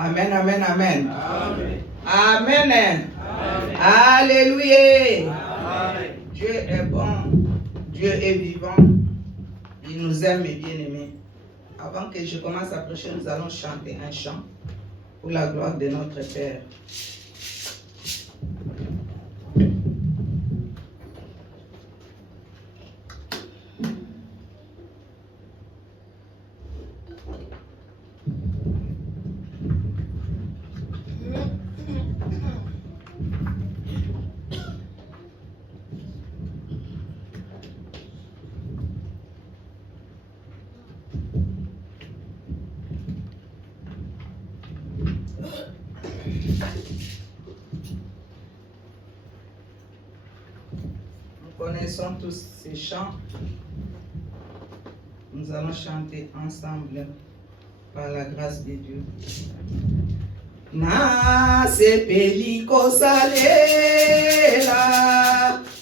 Amen, amen, amen. Amen. Amen. Amen. Alléluia. Amen. Dieu est bon. Dieu est vivant. Il nous aime, mes bien-aimés. Avant que je commence à prêcher, nous allons chanter un chant pour la gloire de notre Père. Nous connaissons tous ces chants. Nous allons chanter ensemble par la grâce de Dieu. Na sepeli kosalela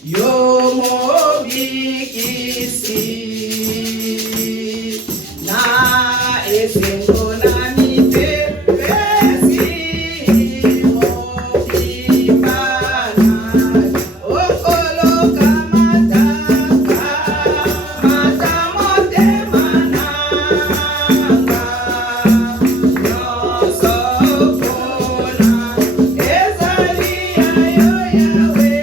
yo mobikisi na esengo na mipepesi mobimana okoloka mataka mata motema nanga nyonso mpona ezali ya yo yawe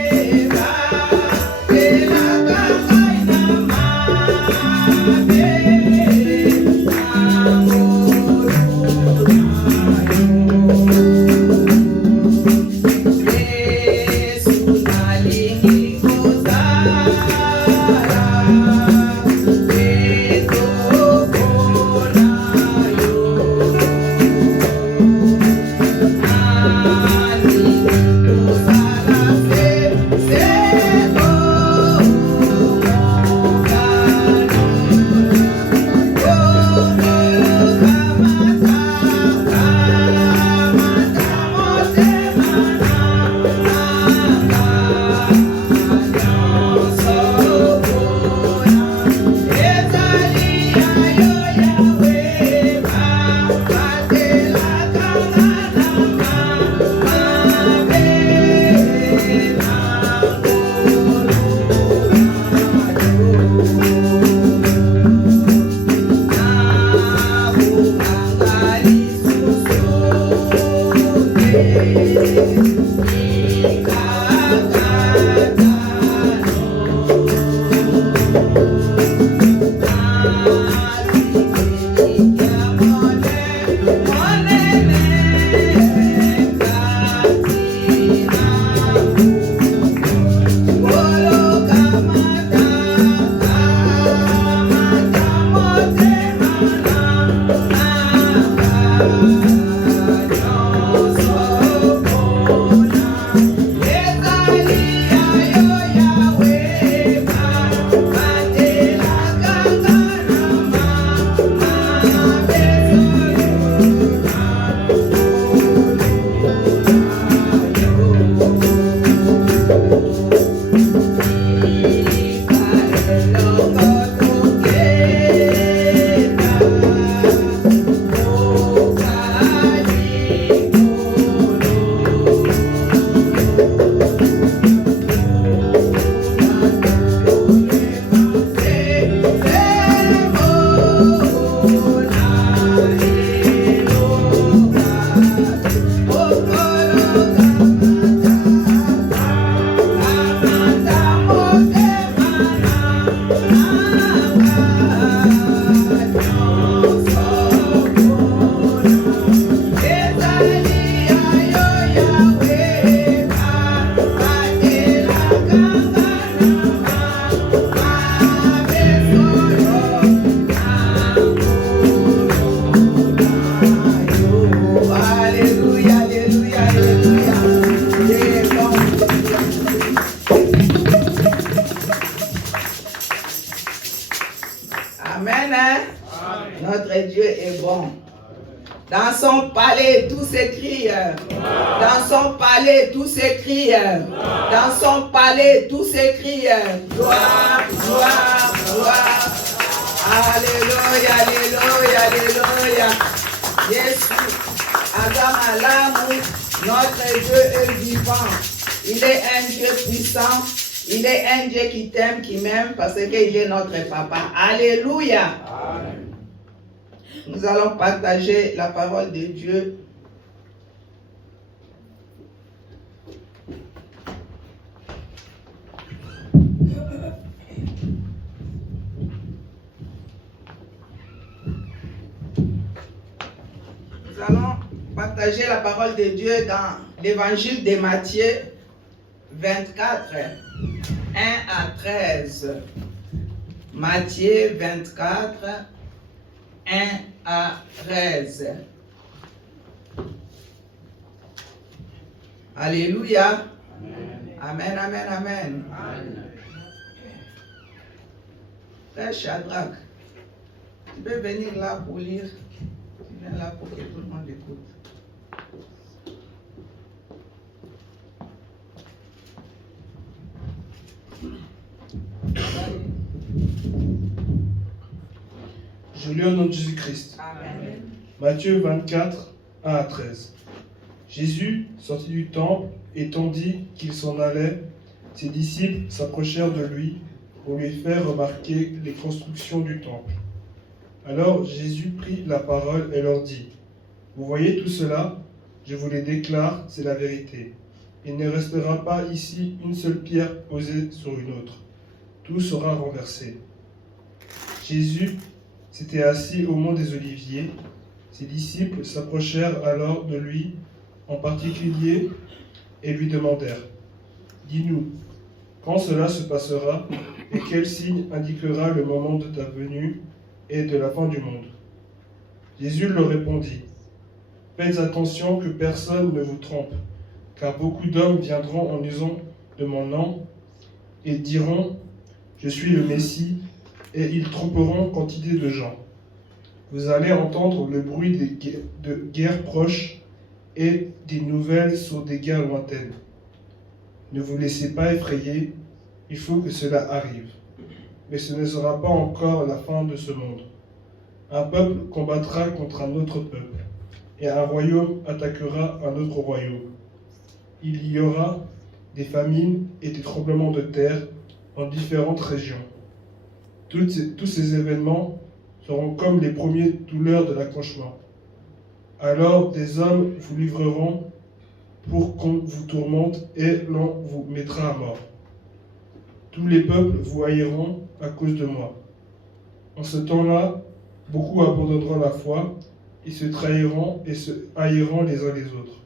batelaka ngai na mabe Yesu nalingi kozala etoko na yo nalingi kozala seko Alléluia, alléluia, alléluia. Dieu est bon. Amen, hein? Notre Dieu est bon. Dans son palais, tout s'écrie. Dans son palais, tout s'écrie. Dans son palais, tout s'écrie. Gloire, gloire, gloire. Alléluia, alléluia, alléluia. Jésus. Mazamalamu, notre Dieu est vivant. Il est un Dieu puissant. Il est un Dieu qui t'aime, qui m'aime, parce qu'il est notre papa. Alléluia. Amen. Nous allons partager la parole de Dieu. Nous allons partager la parole de Dieu dans l'évangile de Matthieu 24, 1 à 13. Matthieu 24, 1 à 13. Alléluia. Amen, amen, amen. Frère Shadrach, tu peux venir là pour lire. Tu viens là pour que tout le monde écoute. Je lis au nom de Jésus-Christ. Amen. Matthieu 24, 1 à 13. Jésus sortit du temple et tandis qu'il s'en allait, ses disciples s'approchèrent de lui pour lui faire remarquer les constructions du temple. Alors Jésus prit la parole et leur dit : Vous voyez tout cela ? Je vous les déclare, c'est la vérité. Il ne restera pas ici une seule pierre posée sur une autre. Tout sera renversé. Jésus s'était assis au mont des Oliviers. Ses disciples s'approchèrent alors de lui en particulier et lui demandèrent : Dis-nous, quand cela se passera et quel signe indiquera le moment de ta venue et de la fin du monde ? Jésus leur répondit : Faites attention que personne ne vous trompe, car beaucoup d'hommes viendront en usant de mon nom et diront : Je suis le Messie, et ils tromperont quantité de gens. Vous allez entendre le bruit de guerres proches et des nouvelles sur des guerres lointaines. Ne vous laissez pas effrayer, il faut que cela arrive. Mais ce ne sera pas encore la fin de ce monde. Un peuple combattra contre un autre peuple, et un royaume attaquera un autre royaume. Il y aura des famines et des tremblements de terre dans différentes régions. Tous ces événements seront comme les premières douleurs de l'accouchement. Alors des hommes vous livreront pour qu'on vous tourmente et l'on vous mettra à mort. Tous les peuples vous haïront à cause de moi. En ce temps-là, beaucoup abandonneront la foi, ils se trahiront et se haïront les uns les autres.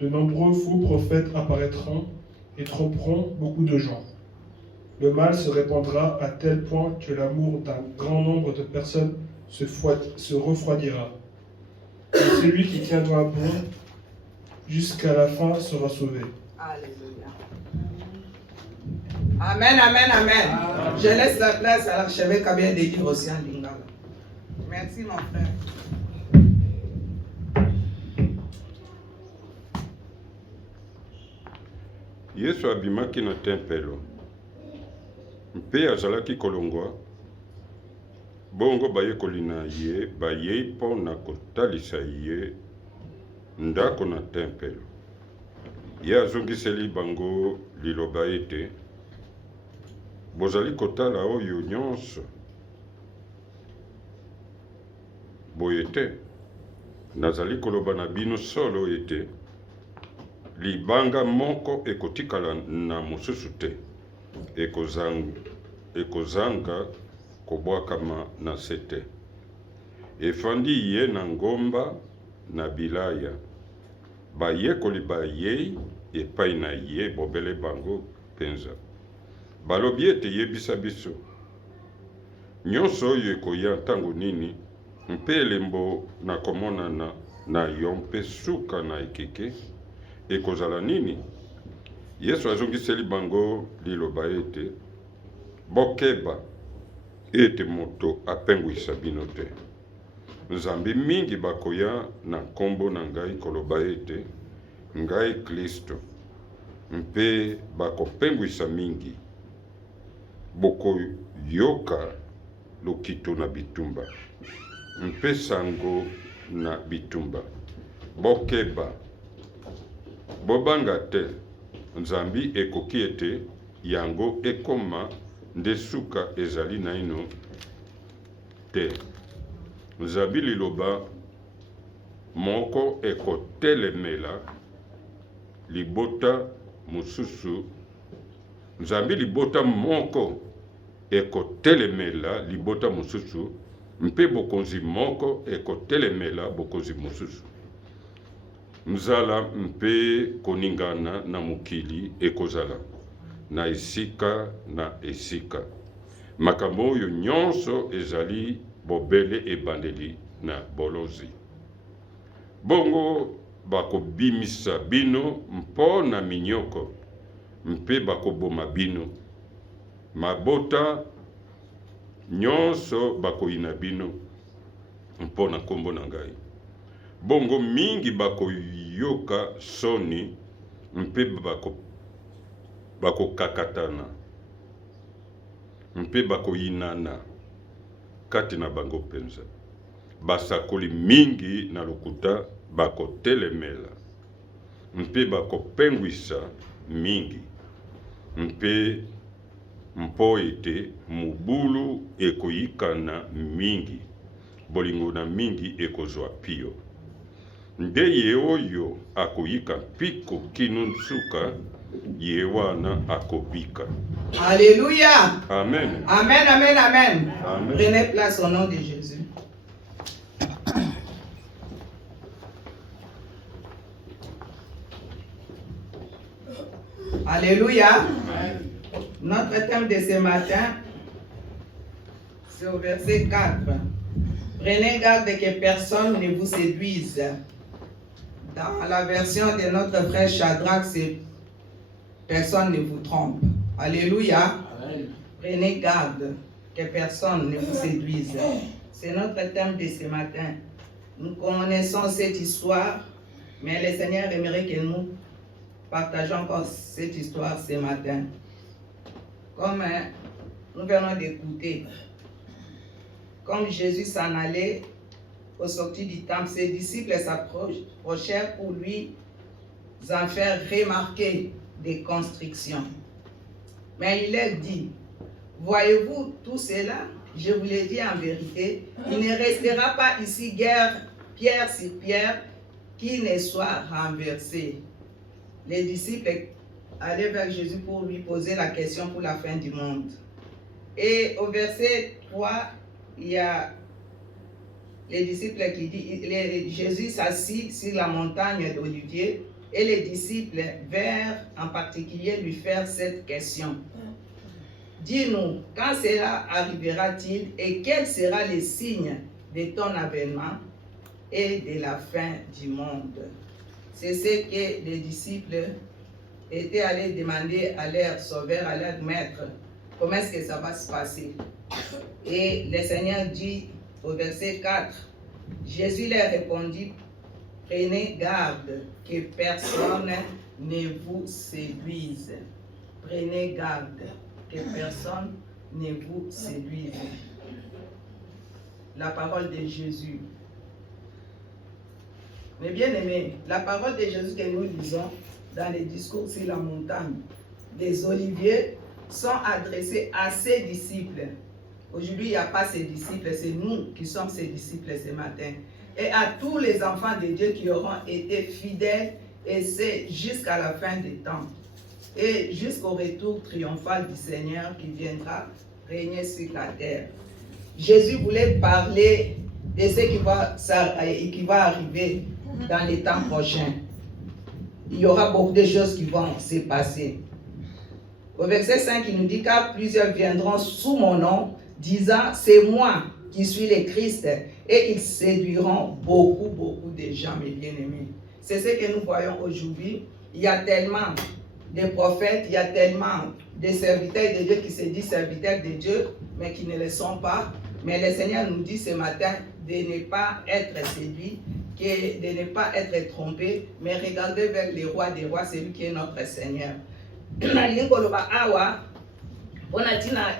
De nombreux faux prophètes apparaîtront et tromperont beaucoup de gens. Le mal se répandra à tel point que l'amour d'un grand nombre de personnes se refroidira. Et celui qui tiendra bon jusqu'à la fin sera sauvé. Alléluia. Amen, amen, amen. Amen. Je laisse la place à l'archevêque Kabien de lire aussi en lingala. Merci mon frère. Yesu abimaki na tempelo mpe azalaki kolongwa bongo bayekoli na ye bayei mpo na kotalisa ye ndako na tempelo. Ye azongiseli bango liloba ete bozali kotala oyo nyonso boye te nazali koloba na bino solo ete libanga moko ekotikala na mosusu te ekozanga kobwakama na se te. Efandi ye na ngomba na bilaya bayekoli bayei epai na ye bobele bango penza balobi ete yebisa biso nyonso oyo ekoya ntango nini mpe elembo na komonana na yo mpe suka na ekeke ekozala nini. Yesu azongiseli bango liloba ete bokeba ete moto apengwisa bino te. Nzambe mingi bakoya na nkombo na ngai koloba ete ngai Kristo mpe bakopengwisa mingi. Bokoyoka lokito na bitumba mpe sango na bitumba. bokeba bobanga te nzambi ekoki ete yango ekoma nde suka ezali naino te. Nzambi liloba moko ekotelemela libota mosusu. Nzambi libota moko ekotelemela libota mosusu, mpe bokonzi moko ekotelemela bokonzi mosusu. Nzala mpe koningana na mokili ekozala na esika na esika. Makambo oyo nyonso ezali bobele ebandeli na bolozi. Bongo bakobimisa bino mpo na minyoko, mpe bakoboma bino. Mabota nyonso bakoyina bino mpo na kombo na ngai. Bongo mingi bakoyoka soni, mpe bakokakatana, mpe bakoyinana kati na bango penza. Basakoli mingi na lokuta bakotelemela, mpe bakopengwisa mingi, mpe mpo ete mobulu ekoyikana mingi, bolingo na mingi ekozwa pio. Nde ye oyo akoyika mpiko kino nsuka, ye wana akobika. Alléluia. Amen. Amen, amen, amen. Amen. Prenez place au nom de Jésus. Alléluia. Notre thème de ce matin, c'est au verset 4. Prenez garde que personne ne vous séduise. Dans la version de notre frère Shadrach, c'est personne ne vous trompe. Alléluia. Amen. Prenez garde que personne ne vous séduise. C'est notre thème de ce matin. Nous connaissons cette histoire, mais le Seigneur aimerait que nous partageons encore cette histoire ce matin. Comme nous venons d'écouter, comme Jésus s'en allait au sortir du temple, ses disciples s'approchèrent pour lui en faire remarquer des constrictions. Mais il leur dit, voyez-vous tout cela? Je vous l'ai dit en vérité, il ne restera pas ici guère pierre sur pierre qui ne soit renversé. Les disciples allaient vers Jésus pour lui poser la question pour la fin du monde. Et au verset 3, il y a les disciples qui disent, Jésus s'assit sur la montagne d'Olivier et les disciples vinrent en particulier lui faire cette question. Dis-nous, quand cela arrivera-t-il et quel sera le signe de ton avènement et de la fin du monde? C'est ce que les disciples étaient allés demander à leur sauveur, à leur maître, comment est-ce que ça va se passer. Et le Seigneur dit au verset 4, Jésus leur répondit, prenez garde que personne ne vous séduise. Prenez garde que personne ne vous séduise. La parole de Jésus. Mais bien aimés, la parole de Jésus que nous lisons dans les discours sur la montagne des Oliviers sont adressées à ses disciples. Aujourd'hui, il n'y a pas ses disciples, c'est nous qui sommes ses disciples ce matin. Et à tous les enfants de Dieu qui auront été fidèles, et c'est jusqu'à la fin des temps. Et jusqu'au retour triomphal du Seigneur qui viendra régner sur la terre. Jésus voulait parler de ce qui va arriver dans les temps prochains. Il y aura beaucoup de choses qui vont se passer. Au verset 5, il nous dit, car plusieurs viendront sous mon nom, disant, c'est moi qui suis le Christ, et ils séduiront beaucoup de gens, mes bien-aimés. C'est ce que nous voyons aujourd'hui. Il y a tellement de prophètes, il y a tellement de serviteurs de Dieu qui se disent serviteurs de Dieu, mais qui ne le sont pas. Mais le Seigneur nous dit ce matin de ne pas être séduit, de ne pas être trompé, mais regarder vers le roi des rois, celui qui est notre Seigneur.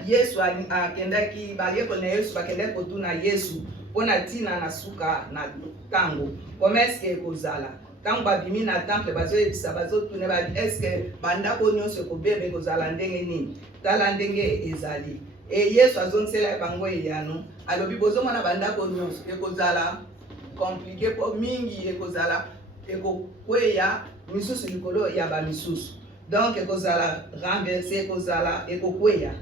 Yesu akendaki baliyeko na Yesu bakendaki kotuna Yesu pona tina na suka na tango. Comment est-ce que kozala? Tango babimi na temple bazoyebisa bazotune ba est-ce que bandako nyonso ekobebe kozala ndenge nini? Tala ndenge ezali. Et Yesu azongisela bango eyano. Alobi bozomona bandako nyonso ekozala compliqué po mingi ekozala ekokweya misusu likolo ya bamisusu. Donc ekozala renversé ekozala ekokweya.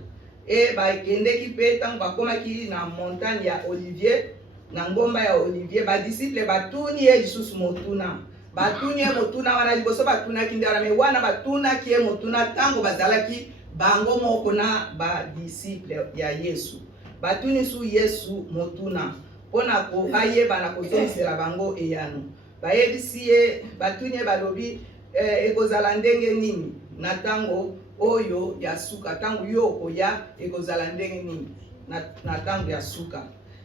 Et bakendeki mpe ntango bakomaki na montagne ya Olivier, na ngomba ya Olivier, badisciple batuni ye lisusu motuna. Batuni ye motuna wana liboso batunaki nde wana, me wana batunaki ye motuna ntango bazalaki bango moko na badisciple ya Yesu. Batuni su Yesu motuna mpona koyeba na kozongisela bango eyano. Bayebisi ye batuni ye balobi ekozala ndenge nini na ntango oyo ya suka, tango yo koya ekozala ndenge nini na tango ya suka.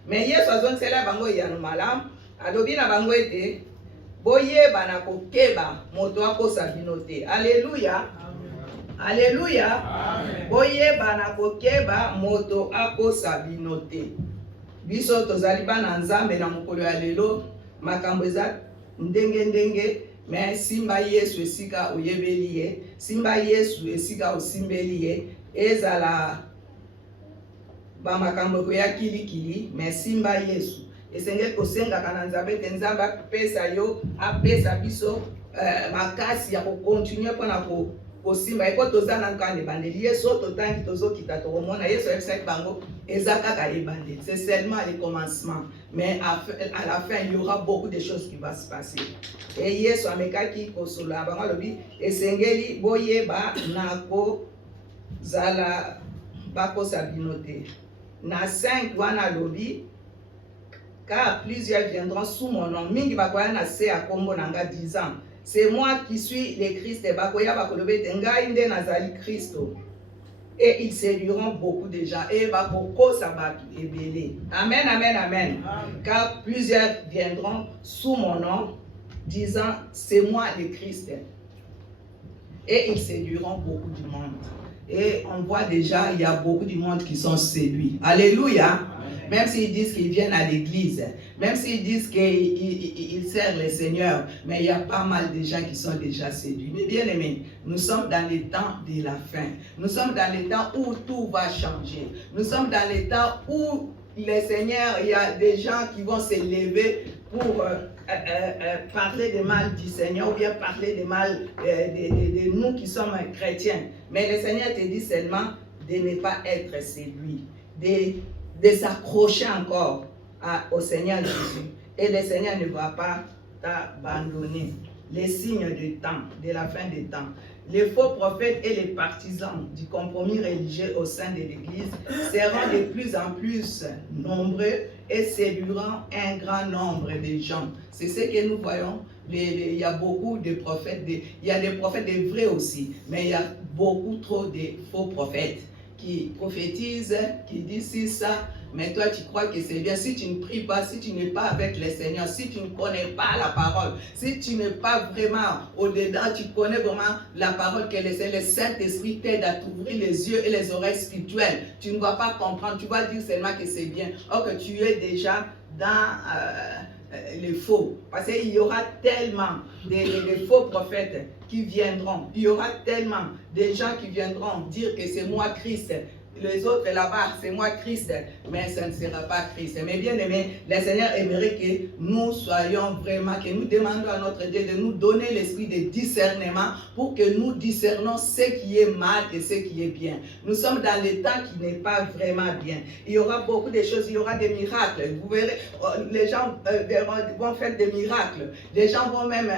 Mais Yesu azongisela bango eyano malamu, alobi na bango ete boyeba na kokeba moto akosa bino te. Alléluia. Alléluia. Boyeba na kokeba moto akosa bino te. Biso tozali bana Nzambe na mokolo ya lelo, makambo eza ndenge mais simba Yesu esika oyebeli ye, simba Yesu esika osimbeli ye, ezala ba makambo ya kilikili, mais simba Yesu esengeli kosengaka na Nzambe te Nzambe apesa yo, apesa biso makasi ya kokontinue mpona kosimba. Eko toza na nkane bandeli Yesu totangi tozokita tokomona Yesu ayebisaki bango eza kaka ebandeli, c'est seulement le commencement, mais à la fin il y aura beaucoup de choses qui vont se passer. Et Yesu amekaki kosolola bango alobi esengeli boyeba na kozala bakosa bino te. Na 5 wana alobi car plusieurs viendront sous mon nom, mingi bakoya na se ya kombo na nga disant c'est moi qui suis le Christ. Bakoya bakolobe te ngai nde nazali Kristo. Et ils séduiront beaucoup de gens. Et bakokosa batu ebele. Amen, amen, amen. Car plusieurs viendront sous mon nom disant c'est moi le Christ. Et ils séduiront beaucoup du monde. Et on voit déjà il y a beaucoup du monde qui sont séduits. Alléluia. Même s'ils disent qu'ils viennent à l'église, même s'ils disent qu'ils servent le Seigneur, mais il y a pas mal de gens qui sont déjà séduits. Mais bien aimés, nous sommes dans les temps de la fin. Nous sommes dans les temps où tout va changer. Nous sommes dans les temps où le Seigneur, il y a des gens qui vont se lever pour parler de mal du Seigneur ou bien parler de mal de nous qui sommes chrétiens. Mais le Seigneur te dit seulement de ne pas être séduit, de s'accrocher encore au Seigneur Jésus. Et le Seigneur ne va pas t'abandonner. Les signes du temps, de la fin des temps. Les faux prophètes et les partisans du compromis religieux au sein de l'Église seront de plus en plus nombreux et séduiront un grand nombre de gens. C'est ce que nous voyons. Il y a beaucoup de prophètes, il y a des prophètes de vrais aussi, mais il y a beaucoup trop de faux prophètes qui prophétisent, qui disent ça, mais toi tu crois que c'est bien. Si tu ne pries pas, si tu n'es pas avec le Seigneur, si tu ne connais pas la parole, si tu n'es pas vraiment au-dedans, tu connais vraiment la parole que le Saint-Esprit t'aide à t'ouvrir les yeux et les oreilles spirituelles, tu ne vas pas comprendre, tu vas dire seulement que c'est bien, or que tu es déjà dans les faux. Parce qu'il y aura tellement de faux prophètes qui viendront. Il y aura tellement de gens qui viendront dire que c'est moi Christ. Les autres là-bas, c'est moi Christ, mais ça ne sera pas Christ. Mais bien aimé, le Seigneur aimerait que nous soyons vraiment, que nous demandons à notre Dieu de nous donner l'esprit de discernement pour que nous discernons ce qui est mal et ce qui est bien. Nous sommes dans le temps qui n'est pas vraiment bien. Il y aura beaucoup de choses, il y aura des miracles. Vous verrez, les gens vont faire des miracles. Les gens vont même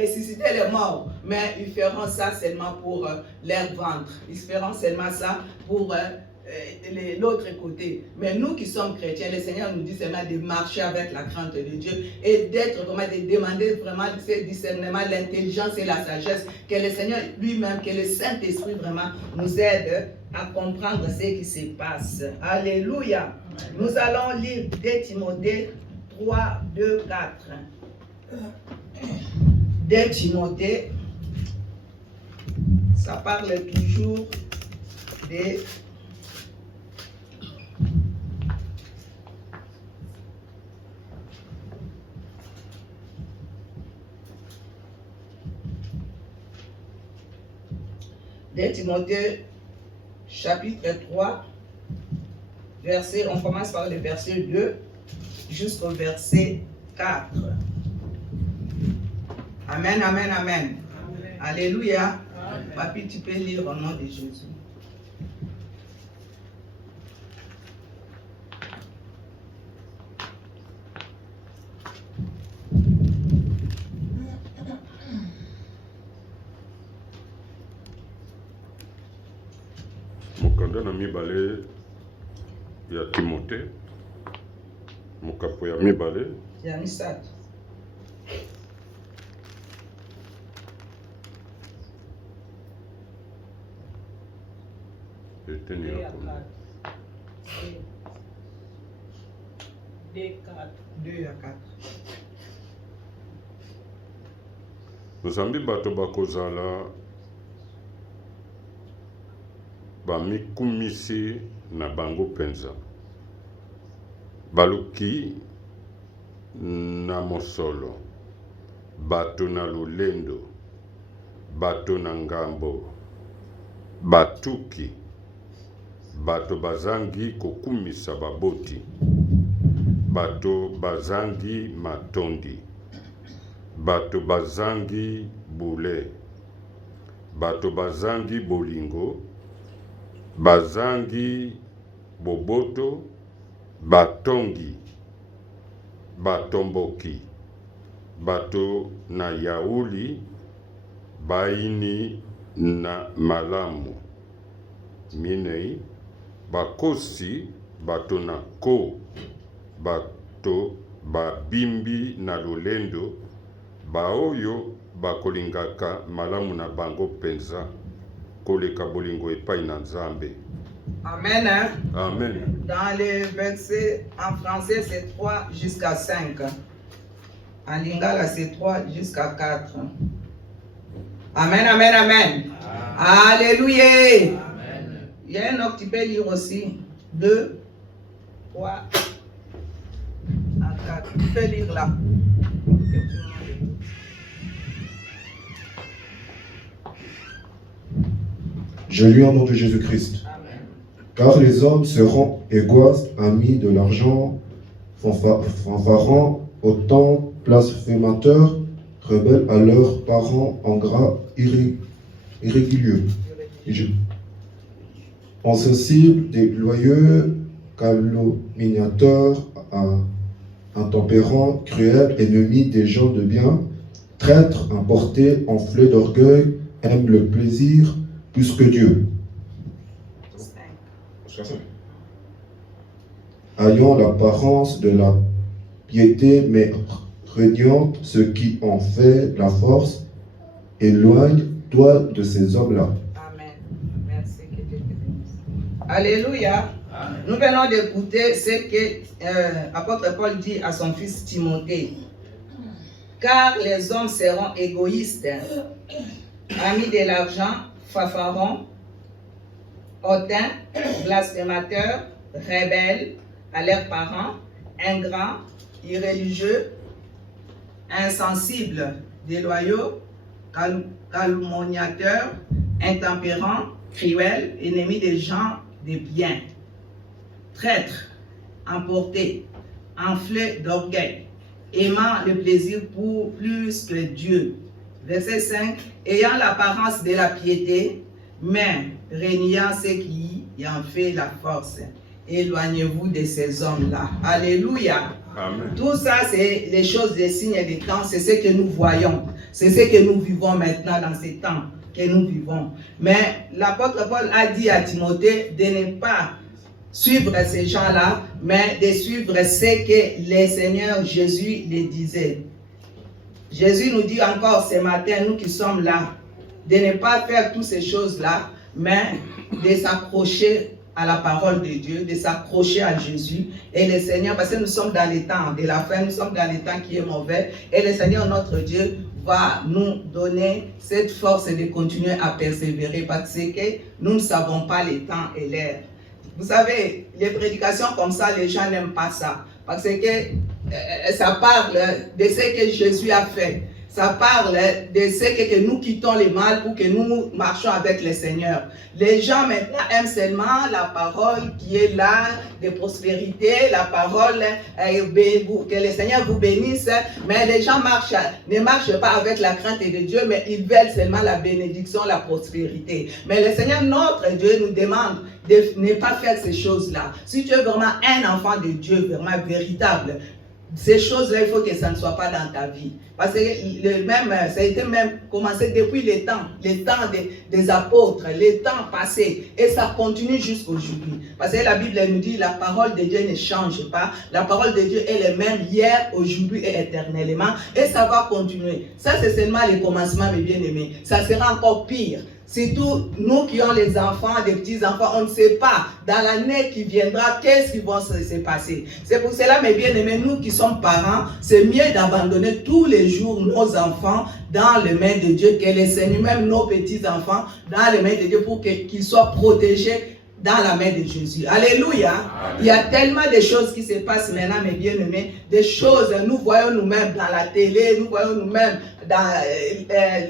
ressusciter les morts, mais ils feront ça seulement pour leur ventre. Ils feront seulement ça pour l'autre côté. Mais nous qui sommes chrétiens, le Seigneur nous dit seulement de marcher avec la crainte de Dieu et d'être vraiment, de demander vraiment ce discernement, l'intelligence et la sagesse, que le Seigneur lui-même, que le Saint-Esprit vraiment nous aide à comprendre ce qui se passe. Alléluia. Nous allons lire 2 Timothée 3, 2, 4. 2 Timothée, ça parle toujours 2 Timothée, chapitre 3, on commence par le verset 2 jusqu'au verset 4. Amen, amen, amen. Alléluia. Papi, tu peux lire au nom de Jésus. Mokanda na mibale ya Timote, mokapo ya mibale ya misato. eteni ya komi. 2 à 4. Nzambi bato bakozala bamikumisi na bango penza, baluki na mosolo, bato na lolendo, bato na ngambo, batuki, bato bazangi kokumisa baboti, bato bazangi matondi, bato bazangi bule, bato bazangi bolingo, bazangi boboto, batongi, batomboki, bato na yauli, baini na malamu, minei, bakosi, bato na ko, bato babimbi na lolendo, baoyo bakolingaka malamu na bango penza, koleka bolingo epai na Nzambe. Amen. Hein? Amen. Dans les versets en français, c'est 3 jusqu'à 5. En lingala, c'est 3 jusqu'à 4. Amen, amen, amen. Alléluia. Amen. Il y a un autre, tu peux lire aussi. 2, 3 à 4. Tu peux lire là. Je lis au nom de Jésus-Christ. Car les hommes seront égoïstes, amis de l'argent, fanfarons, autant blasphémateurs, rebelles à leurs parents, ingrats, irréguliers, insensibles, déloyaux, calomniateurs, intempérants, cruels, ennemis des gens de bien, traîtres, emportés, enflés d'orgueil, aiment le plaisir plus que Dieu. Ayant l'apparence de la piété, mais reniant ce qui en fait la force, éloigne-toi de ces hommes-là. Amen. Merci que Dieu te bénisse. Alléluia. Amen. Nous venons d'écouter ce que l'apôtre Paul dit à son fils Timothée. Car les hommes seront égoïstes, amis de l'argent, fanfarons, hautains, blasphémateurs, rebelles à leurs parents, ingrats, irréligieux, insensibles, déloyaux, calomniateurs, intempérants, cruels, ennemis des gens de bien, traîtres, emportés, enflés d'orgueil, aimant le plaisir pour plus que Dieu. Verset 5, ayant l'apparence de la piété, mais reniant ce qui en fait la force. Éloignez-vous de ces hommes-là. Alléluia. Amen. Tout ça, c'est les choses des signes et des temps. C'est ce que nous voyons. C'est ce que nous vivons maintenant dans ces temps que nous vivons. Mais l'apôtre Paul a dit à Timothée de ne pas suivre ces gens-là, mais de suivre ce que le Seigneur Jésus les disait. Jésus nous dit encore ce matin, nous qui sommes là, de ne pas faire toutes ces choses-là, mais de s'accrocher à la parole de Dieu, de s'accrocher à Jésus et le Seigneur, parce que nous sommes dans les temps de la fin, nous sommes dans les temps qui est mauvais, et le Seigneur notre Dieu va nous donner cette force de continuer à persévérer, parce que nous ne savons pas les temps et l'heure. Vous savez, les prédications comme ça, les gens n'aiment pas ça, parce que ça parle de ce que Jésus a fait. ça parle de ce que nous quittons le mal pour que nous marchions avec le Seigneur. Les gens maintenant aiment seulement la parole qui est là, de prospérité, la parole que le Seigneur vous bénisse, mais les gens ne marchent pas avec la crainte de Dieu, mais ils veulent seulement la bénédiction, la prospérité. Mais le Seigneur, notre Dieu, nous demande de ne pas faire ces choses-là. Si tu es vraiment un enfant de Dieu, vraiment véritable, ces choses-là, il faut que ça ne soit pas dans ta vie. Parce que ça a été même commencé depuis les temps des apôtres, les temps passés. Et ça continue jusqu'aujourd'hui. Parce que la Bible nous dit, la parole de Dieu ne change pas. La parole de Dieu est la même hier, aujourd'hui et éternellement. Et ça va continuer. Ça, c'est seulement le commencement, mes bien-aimés. Ça sera encore pire. Surtout, nous qui avons les enfants, des petits-enfants, on ne sait pas, dans l'année qui viendra, qu'est-ce qui va se passer. C'est pour cela, mes bien-aimés, nous qui sommes parents, c'est mieux d'abandonner tous les jours nos enfants dans les mains de Dieu, que les Seigneurs, même nos petits-enfants, dans les mains de Dieu, pour qu'ils soient protégés dans la main de Jésus. Alléluia. Amen. Il y a tellement de choses qui se passent maintenant, mes bien-aimés, des choses, nous voyons nous-mêmes dans la télé, nous voyons nous-mêmes dans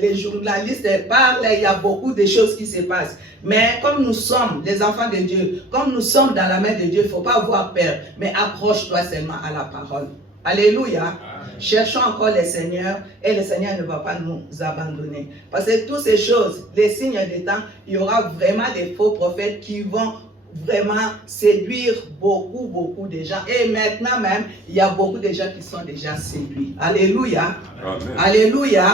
les journalistes parlent, il y a beaucoup de choses qui se passent. Mais comme nous sommes des enfants de Dieu, comme nous sommes dans la main de Dieu, il ne faut pas avoir peur, mais accroche-toi seulement à la parole. Alléluia. Amen. Cherchons encore le Seigneur et le Seigneur ne va pas nous abandonner. Parce que toutes ces choses, les signes des temps, il y aura vraiment des faux prophètes qui vont vraiment séduire beaucoup de gens. Et maintenant même, il y a beaucoup de gens qui sont déjà séduits. Alléluia. Amen. Alléluia.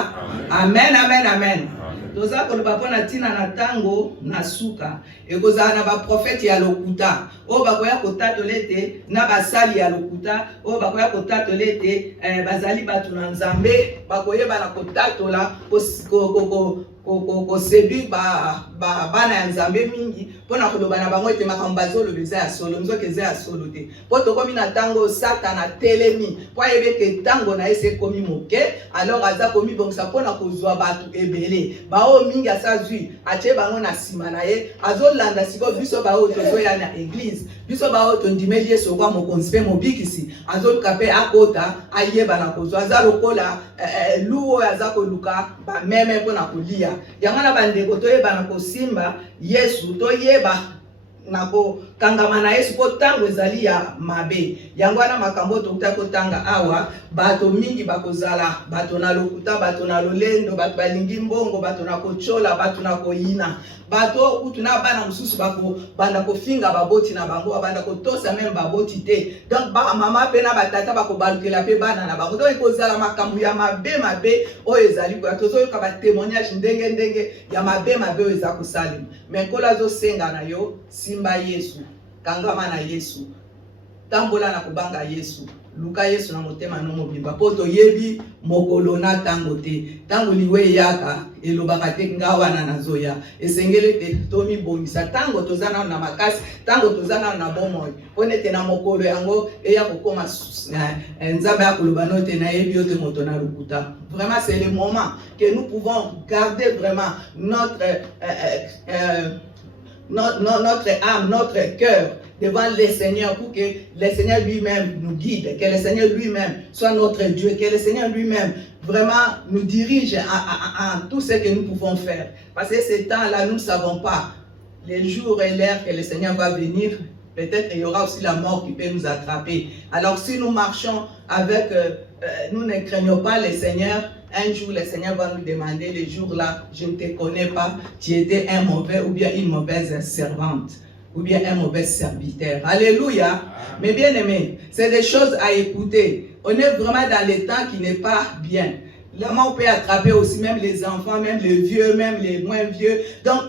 Amen, amen, amen. Toza koloba pona tina na tango na suka ekozala na ba prophète ya lokuta o bakoya kotatolete na basali ya lokuta o bakoya kotatolete bazali batu na Nzambe bakoyeba na kotatola ko séduire bana ya Nzambe mingi pona koloba na bango ete makambo bazolobeza ya solo nzoka eza ya solo te po tokomi na tango Satana telemi po ayebe ke tango na ese komi moke alors aza komi bongisa pona kozwa batu ebele bao mingi asazwi atie bango na sima na ye azolanda siko biso bao tozoya na église biso bao tondimeli Yesu kwa mokonzi pe mobikisi azoluka pe akota ayeba na kozwa aza lokola luo aza koluka ba meme pona kolia yango na bandeko toyeba na kosimba Yesu toyeba nako kangama na Yesu ko tango ezali ya mabe yango wana makambo tokuta kotanga awa bato mingi bakozala bato na lokuta bato na lolendo bato balingi mbongo bato na kochola bato na koyina bato utuna bana mususu bako banda kofinga baboti na bango banda kotosa même baboti te donc ba mama pe na batata bako balukela pe bana na bango donc ikozala makambo ya mabe oyo ezali ko tozo ka ba témoignage ndenge ya mabe oyo eza kosalim mais kola zo senga na yo simba Yesu kangama na Yesu tambola na kubanga Yesu luka Yesu na motema no mobimba poto yebi mokolo na tango te tango liwe yaka elobaka te ngawa na nazoya esengele te tomi bongisa tango tozana na makasi tango tozana na bomoi ponete na mokolo yango eya kokoma nzambe akoloba no te na yebi ote moto na lukuta. Vraiment c'est le moment que nous pouvons garder vraiment notre âme, notre cœur devant le Seigneur pour que le Seigneur lui-même nous guide, que le Seigneur lui-même soit notre Dieu, que le Seigneur lui-même vraiment nous dirige à tout ce que nous pouvons faire. Parce que ce temps-là, nous ne savons pas les jours et l'heure que le Seigneur va venir. Peut-être il y aura aussi la mort qui peut nous attraper. Alors si nous marchons avec, nous ne craignons pas le Seigneur, un jour le Seigneur va nous demander, le jour-là, je ne te connais pas, tu étais un mauvais ou bien une mauvaise servante, ou bien un mauvais serviteur. Alléluia. Amen. Mais bien aimé, c'est des choses à écouter. On est vraiment dans les temps qui n'est pas bien. La mort peut attraper aussi même les enfants, même les vieux, même les moins vieux. Donc,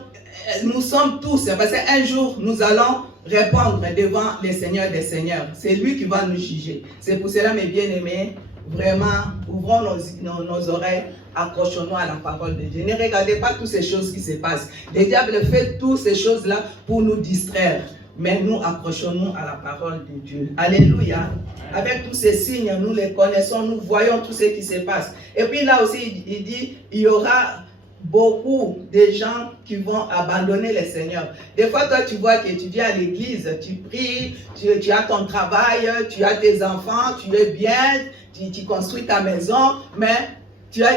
nous sommes tous, parce qu'un jour, nous allons répondre devant le Seigneur des Seigneurs. C'est lui qui va nous juger. C'est pour cela, mes bien-aimés, vraiment, ouvrons nos oreilles, accrochons-nous à la parole de Dieu. Ne regardez pas toutes ces choses qui se passent. Le diable fait toutes ces choses-là pour nous distraire. Mais nous accrochons-nous à la parole de Dieu. Alléluia. Avec tous ces signes, nous les connaissons, nous voyons tout ce qui se passe. Et puis là aussi, il dit, il y aura beaucoup de gens qui vont abandonner le Seigneur. Des fois, toi, tu vois que tu viens à l'église, tu pries, tu as ton travail, tu as tes enfants, tu es bien, tu construis ta maison, mais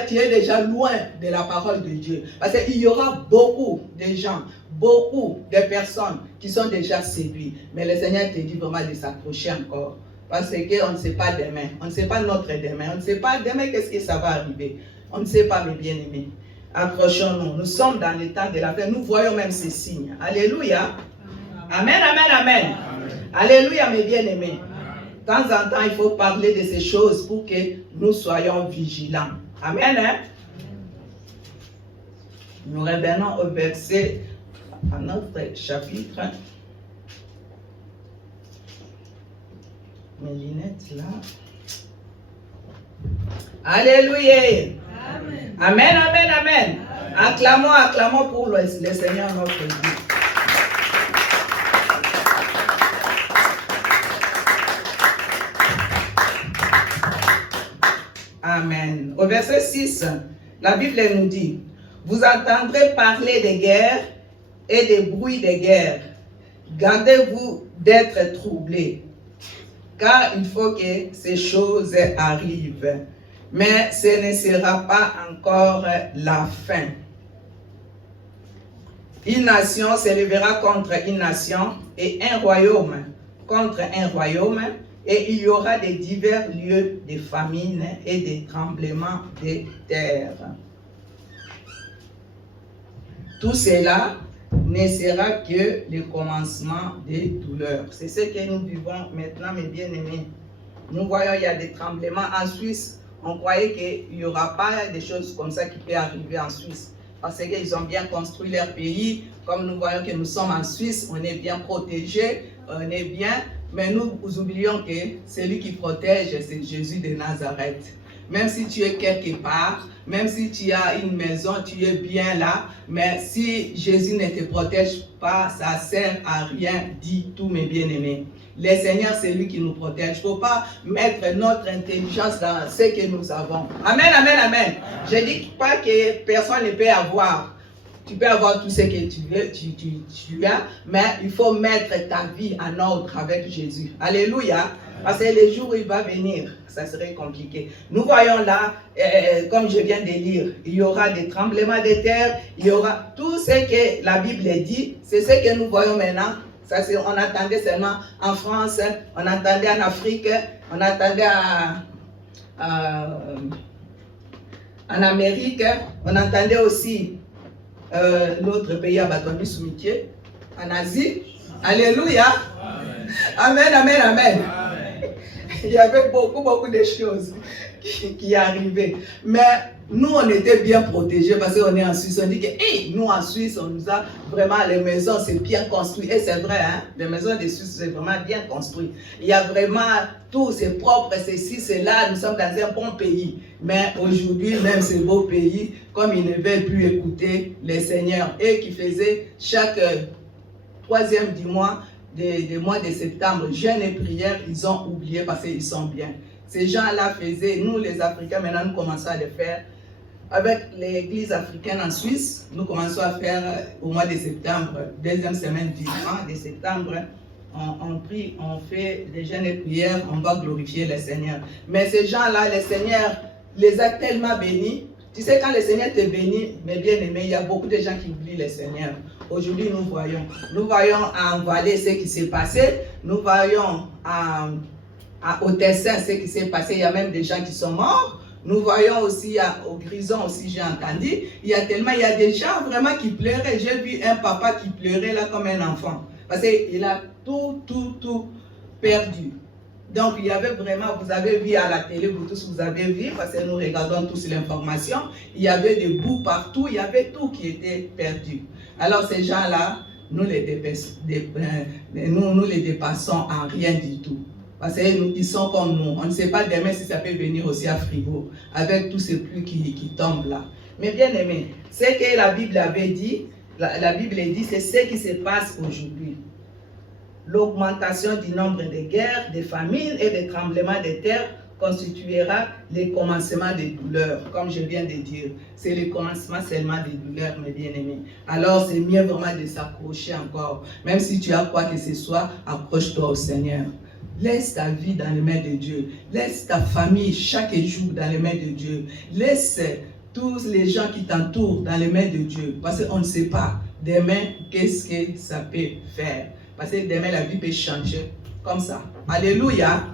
tu es déjà loin de la parole de Dieu. Parce qu'il y aura beaucoup de gens, beaucoup de personnes qui sont déjà séduits. Mais le Seigneur te dit vraiment de s'accrocher encore. Parce qu'on ne sait pas demain. On ne sait pas notre demain. On ne sait pas demain qu'est-ce que ça va arriver. On ne sait pas, mes bien-aimés. Accrochons-nous. Nous sommes dans le temps de la fin. Nous voyons même ces signes. Alléluia. Amen, amen, amen. Alléluia, mes bien-aimés. De temps en temps, il faut parler de ces choses pour que nous soyons vigilants. Amen. Hein? Nous revenons au verset, à notre chapitre. Mes lunettes là. Alléluia. Amen. Amen, amen, amen. Acclamons, acclamons pour le Seigneur notre Dieu. Amen. Au verset 6, la Bible nous dit, vous entendrez parler des guerres et des bruits des guerres. Gardez-vous d'être troublés, car il faut que ces choses arrivent. Mais ce ne sera pas encore la fin. Une nation s'élèvera contre une nation et un royaume contre un royaume. Et il y aura des divers lieux de famine et de tremblements de terre. Tout cela ne sera que le commencement des douleurs. C'est ce que nous vivons maintenant, mes bien-aimés. Nous voyons il y a des tremblements en Suisse. On croyait qu'il n'y aura pas des choses comme ça qui peuvent arriver en Suisse. Parce qu'ils ont bien construit leur pays. Comme nous voyons que nous sommes en Suisse, on est bien protégés, on est bien. Mais nous oublions que celui qui protège, c'est Jésus de Nazareth. Même si tu es quelque part, même si tu as une maison, tu es bien là, mais si Jésus ne te protège pas, ça ne sert à rien du tout, mes bien-aimés. Le Seigneur, c'est lui qui nous protège. Il ne faut pas mettre notre intelligence dans ce que nous avons. Amen, amen, amen. Je ne dis pas que personne ne peut avoir. Tu peux avoir tout ce que tu veux, tu as, mais il faut mettre ta vie en ordre avec Jésus. Alléluia. Parce que les jours où il va venir, ça serait compliqué. Nous voyons là, comme je viens de lire, il y aura des tremblements de terre, il y aura tout ce que la Bible dit, c'est ce que nous voyons maintenant. Ça, on attendait seulement en France, on attendait en Afrique, on attendait en Amérique, on entendait aussi l'autre pays à Batomi Soumitié, en Asie. Alléluia. Amen, amen, amen. Il y avait beaucoup de choses qui arrivaient. Mais nous, on était bien protégés parce qu'on est en Suisse. On dit que hey, nous, en Suisse, on nous a vraiment, les maisons, c'est bien construit. Et c'est vrai, hein, les maisons des Suisses, c'est vraiment bien construit. Il y a vraiment tout, c'est propre, c'est ci, c'est là. Nous sommes dans un bon pays. Mais aujourd'hui, même ces beaux pays, comme ils ne veulent plus écouter les seigneurs, et qui faisaient chaque troisième du mois, des mois de septembre, jeûne et prière, ils ont oublié parce qu'ils sont bien. Ces gens-là faisaient, nous les Africains, maintenant nous commençons à le faire. Avec l'église africaine en Suisse, nous commençons à faire au mois de septembre, deuxième semaine du mois de septembre, on prie, on fait des jeûnes et prières, on va glorifier le Seigneur. Mais ces gens-là, le Seigneur les a tellement bénis. Tu sais, quand le Seigneur te bénit, mes bien-aimés, il y a beaucoup de gens qui oublient le Seigneur. Aujourd'hui, nous voyons en Valais ce qui s'est passé, nous voyons au Tessin ce qui s'est passé, il y a même des gens qui sont morts. Nous voyons aussi au Grison aussi, j'ai entendu, il y a des gens vraiment qui pleuraient. J'ai vu un papa qui pleurait là comme un enfant, parce qu'il a tout perdu. Donc il y avait vraiment, vous avez vu à la télé, vous tous vous avez vu, parce que nous regardons tous l'information, il y avait des bouts partout, il y avait tout qui était perdu. Alors ces gens-là, nous les dépassons en rien du tout. Parce qu'ils sont comme nous. On ne sait pas demain si ça peut venir aussi à Fribourg, avec tous ces pluies qui tombent là. Mais bien aimé, ce que la Bible avait dit, la Bible dit, c'est ce qui se passe aujourd'hui. L'augmentation du nombre de guerres, de famines et de tremblements de terre constituera le commencement des douleurs, comme je viens de dire. C'est le commencement seulement des douleurs, mes bien-aimés. Alors, c'est mieux vraiment de s'accrocher encore. Même si tu as quoi que ce soit, accroche-toi au Seigneur. Laisse ta vie dans les mains de Dieu. Laisse ta famille chaque jour dans les mains de Dieu. Laisse tous les gens qui t'entourent dans les mains de Dieu. Parce qu'on ne sait pas demain qu'est-ce que ça peut faire. Parce que demain la vie peut changer comme ça. Alléluia.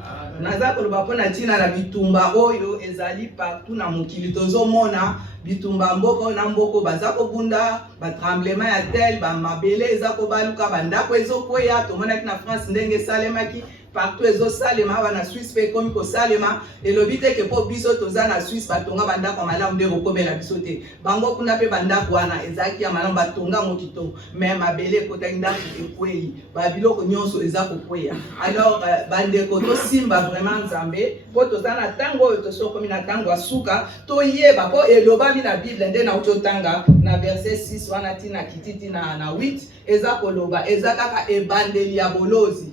Naza koloba pona tina na bitumba oyo ezali partout na mokili tozomona bitumba mboko na mboko baza kobunda ba tremblement ya tel ba mabele eza kobaluka bandako ezokweya tomonaki na France ndenge salemaki partout ezosalema wana Suisse pe komi kosalema elobi te ke po biso toza na Suisse batonga bandako malamu nde kokomela biso te bango kuna pe bandako wana ezaki ya malamu batonga mokito mais mabele ekotaki ndako ekweyi babiloko nyonso eza kokweya alors bandeko tosimba vraiment nzambe po toza na ntango oyo tosokomi na ntango ya suka toyeba po elobami na Bible nde nauti otanga na verset 6 wana tina kititi na 8 eza koloba eza kaka ebandeli ya bolozi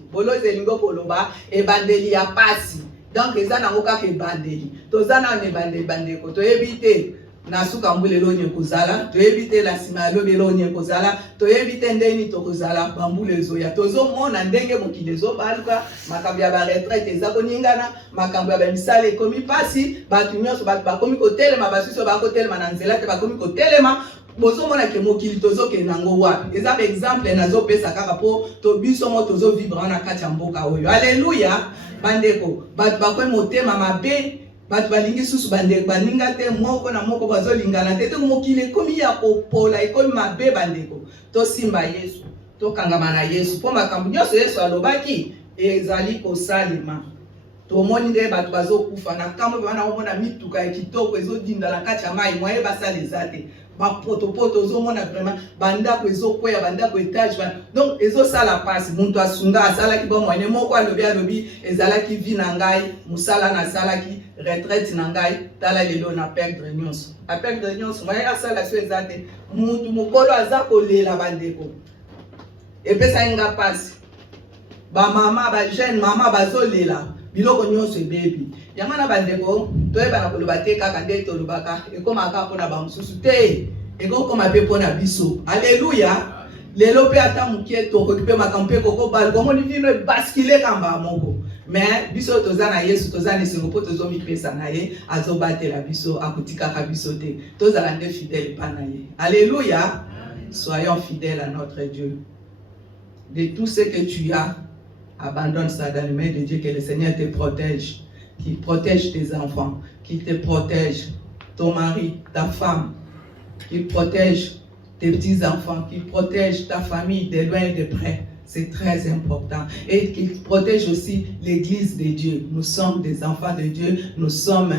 elingo koloba ebandeli ya pasi donc eza nango kaka ebandeli toza na ebandeli bandeko toyebi te na suka mbulelo nye kozala toyebi te la sima ya lobelo nye kozala toyebi te ndeni tokozala bambula ezoya tozomona ndenge mokili ezobaluka makambo ya baretraite eza koningana makambo ya bamisala ekomi pasi bato nyonso bato bakomi kotelema basusu bakotelema na nzela te bakomi kotelema bozomona ke mokili tozokende nango wapi eza baexemple nazopesa kaka po tobiso mo tozovivre na kati ya mboka oyo alleluya bandeko bato bakomi motema mabe bato balingi susu bandeko baninga te moko na moko bazolingana te mokili ekomi ya kopola ekomi mabe bandeko tosimba Yesu tokangama na Yesu mpo makambo nyonso Yesu alobaki ezali kosalema tomoni nde bato bazokufa na kambo bana omona mituka ya kitoko ezodinda na kati ya mai moye basala eza te bapotopoto ozomona vraiment bandako ezokweya bandako etage donc ezosala pasi muntu asunga asalaki bomwene moko alobi ezalaki vi na ngai musala nasalaki retraite na ngai tala lelo na perdre nyonso moye asala so eza te muntu mokolo aza kolela bandeko epesaki nga pasi bamama bajeune mama bazolela biloko nyonso ebebi yango na bandeko toyebana koloba te kaka nde tolobaka ekomaka mpona bamosusu te ekokoma mpe mpona biso alleluya lelo mpe ata mokie tokoki mpe makambo mpe kokobaluka omoni vino ebaskile kamba moko mais biso toza na Yesu toza na esengo mpo tozomipesa na ye azobatela biso akotikaka biso te tozala nde fidèle epa na ye alleluya soyons fidèles à notre Dieu de tout ce que tu as. Abandonne ça dans les mains de Dieu, que le Seigneur te protège, qu'il protège tes enfants, qu'il te protège ton mari, ta femme, qu'il protège tes petits-enfants, qu'il protège ta famille de loin et de près. C'est très important. Et qu'il protège aussi l'Église de Dieu. Nous sommes des enfants de Dieu, nous sommes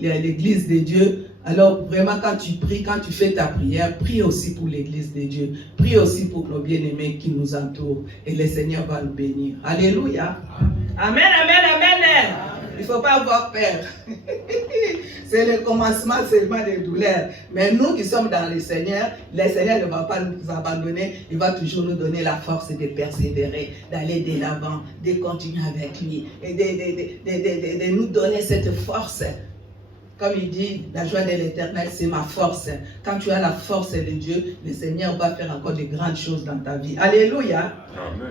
l'Église de Dieu. Alors vraiment quand tu pries, quand tu fais ta prière, prie aussi pour l'Église de Dieu. Prie aussi pour nos bien-aimés qui nous entourent. Et le Seigneur va nous bénir. Alléluia. Amen, amen, amen. Il ne faut pas avoir peur. C'est le commencement seulement des douleurs. Mais nous qui sommes dans le Seigneur ne va pas nous abandonner. Il va toujours nous donner la force de persévérer, d'aller de l'avant, de continuer avec lui. Et de nous donner cette force. Comme il dit, la joie de l'Éternel, c'est ma force. Quand tu as la force de Dieu, le Seigneur va faire encore de grandes choses dans ta vie. Alléluia.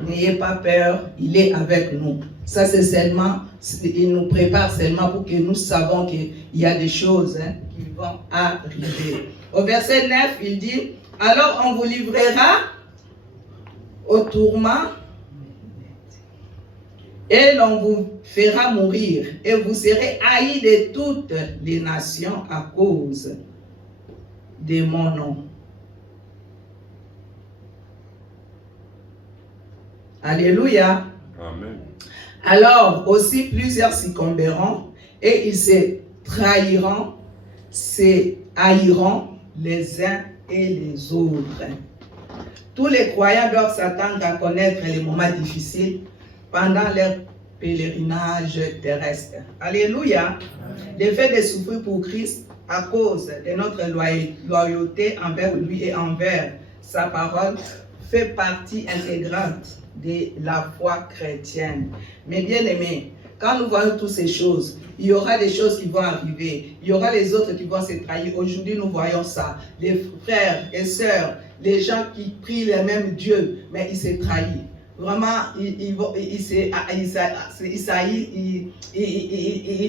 N'ayez pas peur, il est avec nous. Ça, c'est seulement, il nous prépare seulement pour que nous savons qu'il y a des choses qui vont arriver. Au verset 9, il dit, alors on vous livrera au tourment et l'on vous fera mourir, et vous serez haïs de toutes les nations à cause de mon nom. Alléluia. Amen. Alors aussi plusieurs succomberont, et ils se trahiront, se haïront les uns et les autres. Tous les croyants doivent s'attendre à connaître les moments difficiles pendant leur pèlerinage terrestre. Alléluia. Le fait de souffrir pour Christ à cause de notre loyauté envers lui et envers sa parole fait partie intégrante de la foi chrétienne. Mais bien aimés, quand nous voyons toutes ces choses, il y aura des choses qui vont arriver. Il y aura les autres qui vont se trahir. Aujourd'hui, nous voyons ça. Les frères et sœurs, les gens qui prient le même Dieu, mais ils se trahissent. vraiment, il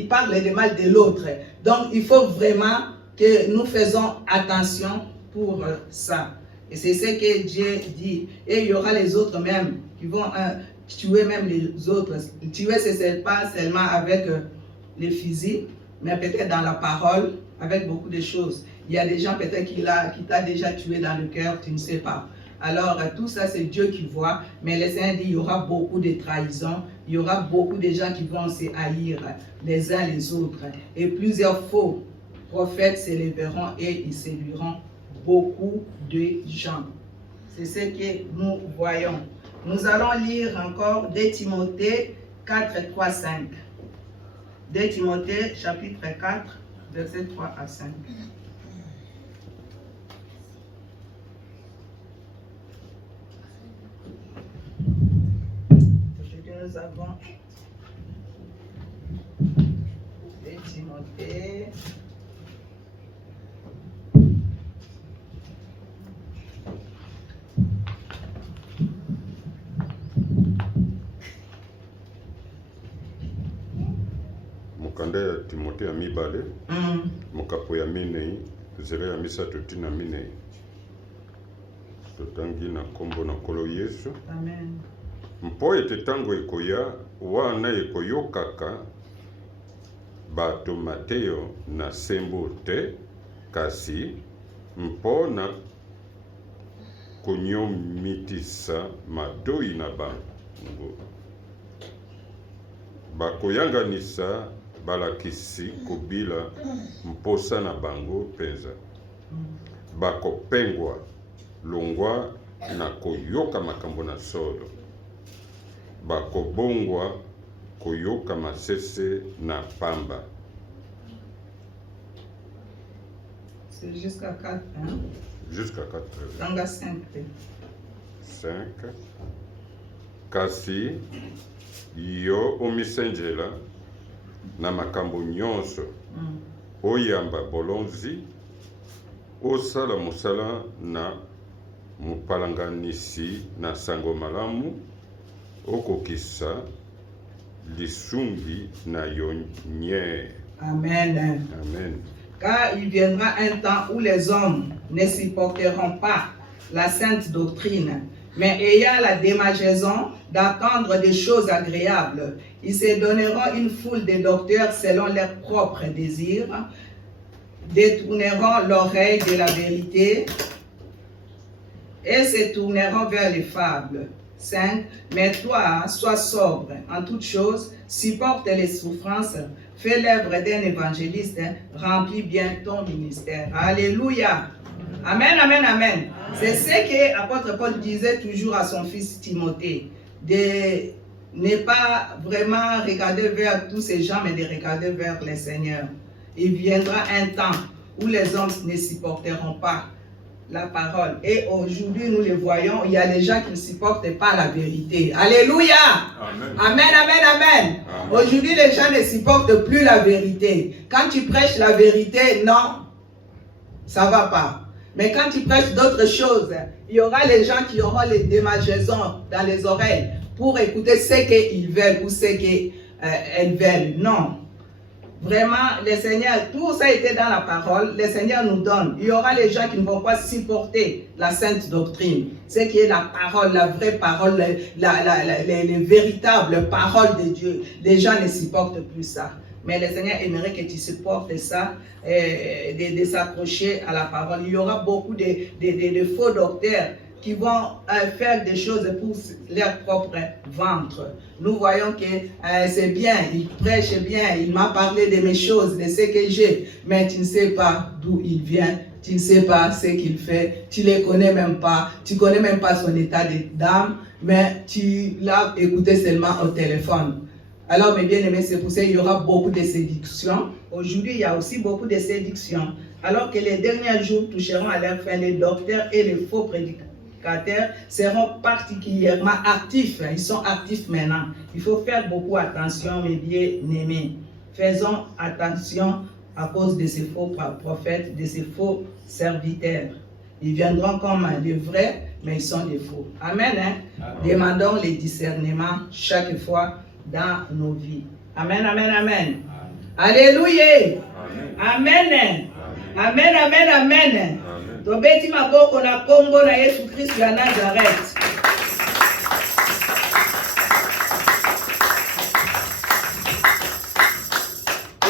parle de mal de l'autre. Donc, il faut vraiment que nous faisons attention pour ça. Et c'est ce que Dieu dit. Et il y aura les autres même qui vont tuer même les autres. Tuer, ce n'est pas seulement avec les fusils, mais peut-être dans la parole, avec beaucoup de choses. Il y a des gens peut-être qui t'a déjà tué dans le cœur, tu ne sais pas. Alors, tout ça, c'est Dieu qui voit. Mais le Seigneur dit, il y aura beaucoup de trahisons. Il y aura beaucoup de gens qui vont se haïr les uns les autres. Et plusieurs faux prophètes se lèveront et ils séduiront beaucoup de gens. C'est ce que nous voyons. Nous allons lire encore 2 Timothée 4, 3, 5. 2 Timothée, chapitre 4, versets 3 à 5. Nous avons 2 Timothée. Mukanda ya Timothée ya mibale, mukapo ya minei, zele ya misato tina minei. Totangi na kombo na kolo Yesu. Amen. Mpo ete tango ekoya, wana ekoyokaka bato Mateo na sembo te, kasi mpona konyomitisa madoi na bango. Bakoyanganisa balakisi kobila mposa na bango penza. Bakopengwa longwa na koyoka makambo na solo. Bakobongwa koyoka masese na pamba. C'est jusqu'à 4, hein? Jusqu'à 4. Dans 5. 5. Kasi yo omisenjela na makambo nyonso oyamba bolonzi osala mosala na mopalanganisi na sango malamu okokisa lisungi na yo nye. Amen. Amen. Car il viendra un temps où les hommes ne supporteront pas la sainte doctrine, mais ayant la démangeaison d'entendre des choses agréables, ils se donneront une foule de docteurs selon leurs propres désirs, détourneront l'oreille de la vérité et se tourneront vers les fables. 5. Mais toi, sois sobre en toutes choses, supporte les souffrances, fais l'œuvre d'un évangéliste, remplis bien ton ministère. Alléluia. Amen, amen, amen. C'est ce que l'apôtre Paul disait toujours à son fils Timothée, de ne pas vraiment regarder vers tous ces gens, mais de regarder vers le Seigneur. Il viendra un temps où les hommes ne supporteront pas la parole. Et aujourd'hui, nous le voyons, il y a des gens qui ne supportent pas la vérité. Alléluia. Amen. Amen, amen, amen. Amen. Aujourd'hui, les gens ne supportent plus la vérité. Quand tu prêches la vérité, non, ça ne va pas. Mais quand tu prêches d'autres choses, il y aura les gens qui auront les démangeaisons dans les oreilles pour écouter ce qu'ils veulent ou ce qu'elles veulent. Non. Vraiment, le Seigneur, tout ça était dans la parole, le Seigneur nous donne. Il y aura les gens qui ne vont pas supporter la sainte doctrine. Ce qui est la parole, la vraie parole, les véritables paroles de Dieu. Les gens ne supportent plus ça. Mais le Seigneur aimerait que tu supportes ça, de s'accrocher à la parole. Il y aura beaucoup de faux docteurs qui vont faire des choses pour leur propre ventre. Nous voyons que c'est bien, il prêche bien, il m'a parlé de mes choses, de ce que j'ai, mais tu ne sais pas d'où il vient, tu ne sais pas ce qu'il fait, tu ne le connais même pas, tu ne connais même pas son état d'âme, mais tu l'as écouté seulement au téléphone. Alors, mes bien-aimés, c'est pour ça qu'il y aura beaucoup de séductions. Aujourd'hui, il y a aussi beaucoup de séductions. Alors que les derniers jours toucheront à leur fin, les docteurs et les faux prédicateurs seront particulièrement actifs. Ils sont actifs maintenant. Il faut faire beaucoup attention, mes bien-aimés. Faisons attention à cause de ces faux prophètes, de ces faux serviteurs. Ils viendront comme de vrais, mais ils sont des faux. Amen. Hein? Demandons les discernements chaque fois dans nos vies. Amen, amen, amen. Alléluia. Amen. Amen, amen, amen. Tobeti maboko na kombo na Yesu Christ ya Nazareth.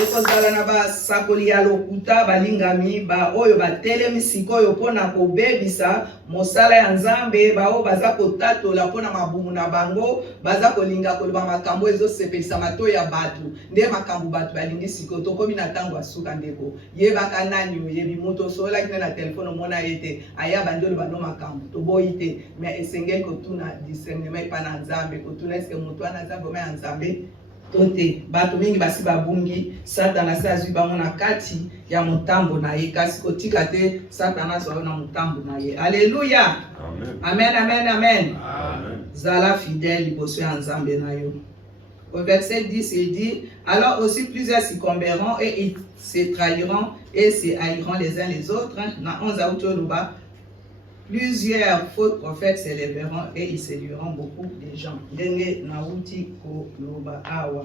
Ekozala na basakoli ya lokuta balingami ba oyo batelemi sikoyo mpona kobebisa mosala ya Nzambe bao baza kotatola mpona mabumu na bango baza kolinga koloba makambo ezosepelisa matoi ya bato nde makambo bato balingi sikoyo tokomi na ntango ya suka ndeko yebaka nani oyebi moto osololaki nde na telefone omona ye te aya bandi oloba no makambo toboyi te me esengeli kotuna discernement epa na Nzambe kotuna eske moto wana aza vraimen ya Nzambe tote bato mingi basi babungi Satana se azwi bango na kati ya motambo na ye kasi kotika te Satana so na motambo na ye. Alléluia. Amen, amen, amen. Zala fidèle liboso ya Nzambe na yo. Au verset 10 il dit alors aussi plusieurs succomberont et ils se trahiront et se haïront les uns les autres. Na 11 août plusieurs faux prophètes s'élèveront et ils séduiront beaucoup de gens. Ndenge nauti ko loba awa.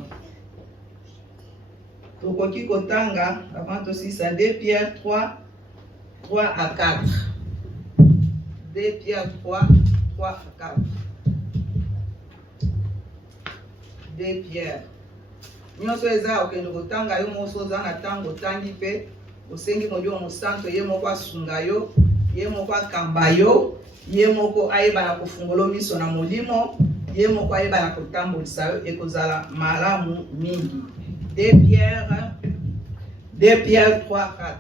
Tokoki kotanga avant aussi ça 2 Pierre 3 à 4. 2 Pierre 3 à 4. 2 Pierre. Nyonso eza okende kotanga yo moso za na tango tangi pe osengi modio mosanto ye moko asunga yo. Ye moko akamba yo, ye moko ayeba na kofungolo miso na molimo, ye moko ayeba na kotambolisa yo ekozala malamu mingi. 2 Pierre 3, 4.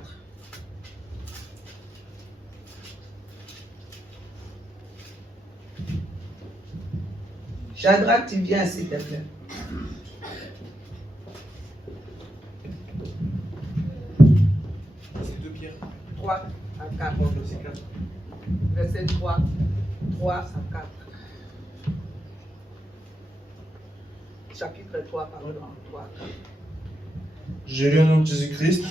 Shadrach, tu viens s'il te plaît. C'est 2 Pierre 3 à 4. Verset 3 à 4. Chapitre 3, pardon, 3 à 4. J'ai lu au nom de Jésus-Christ.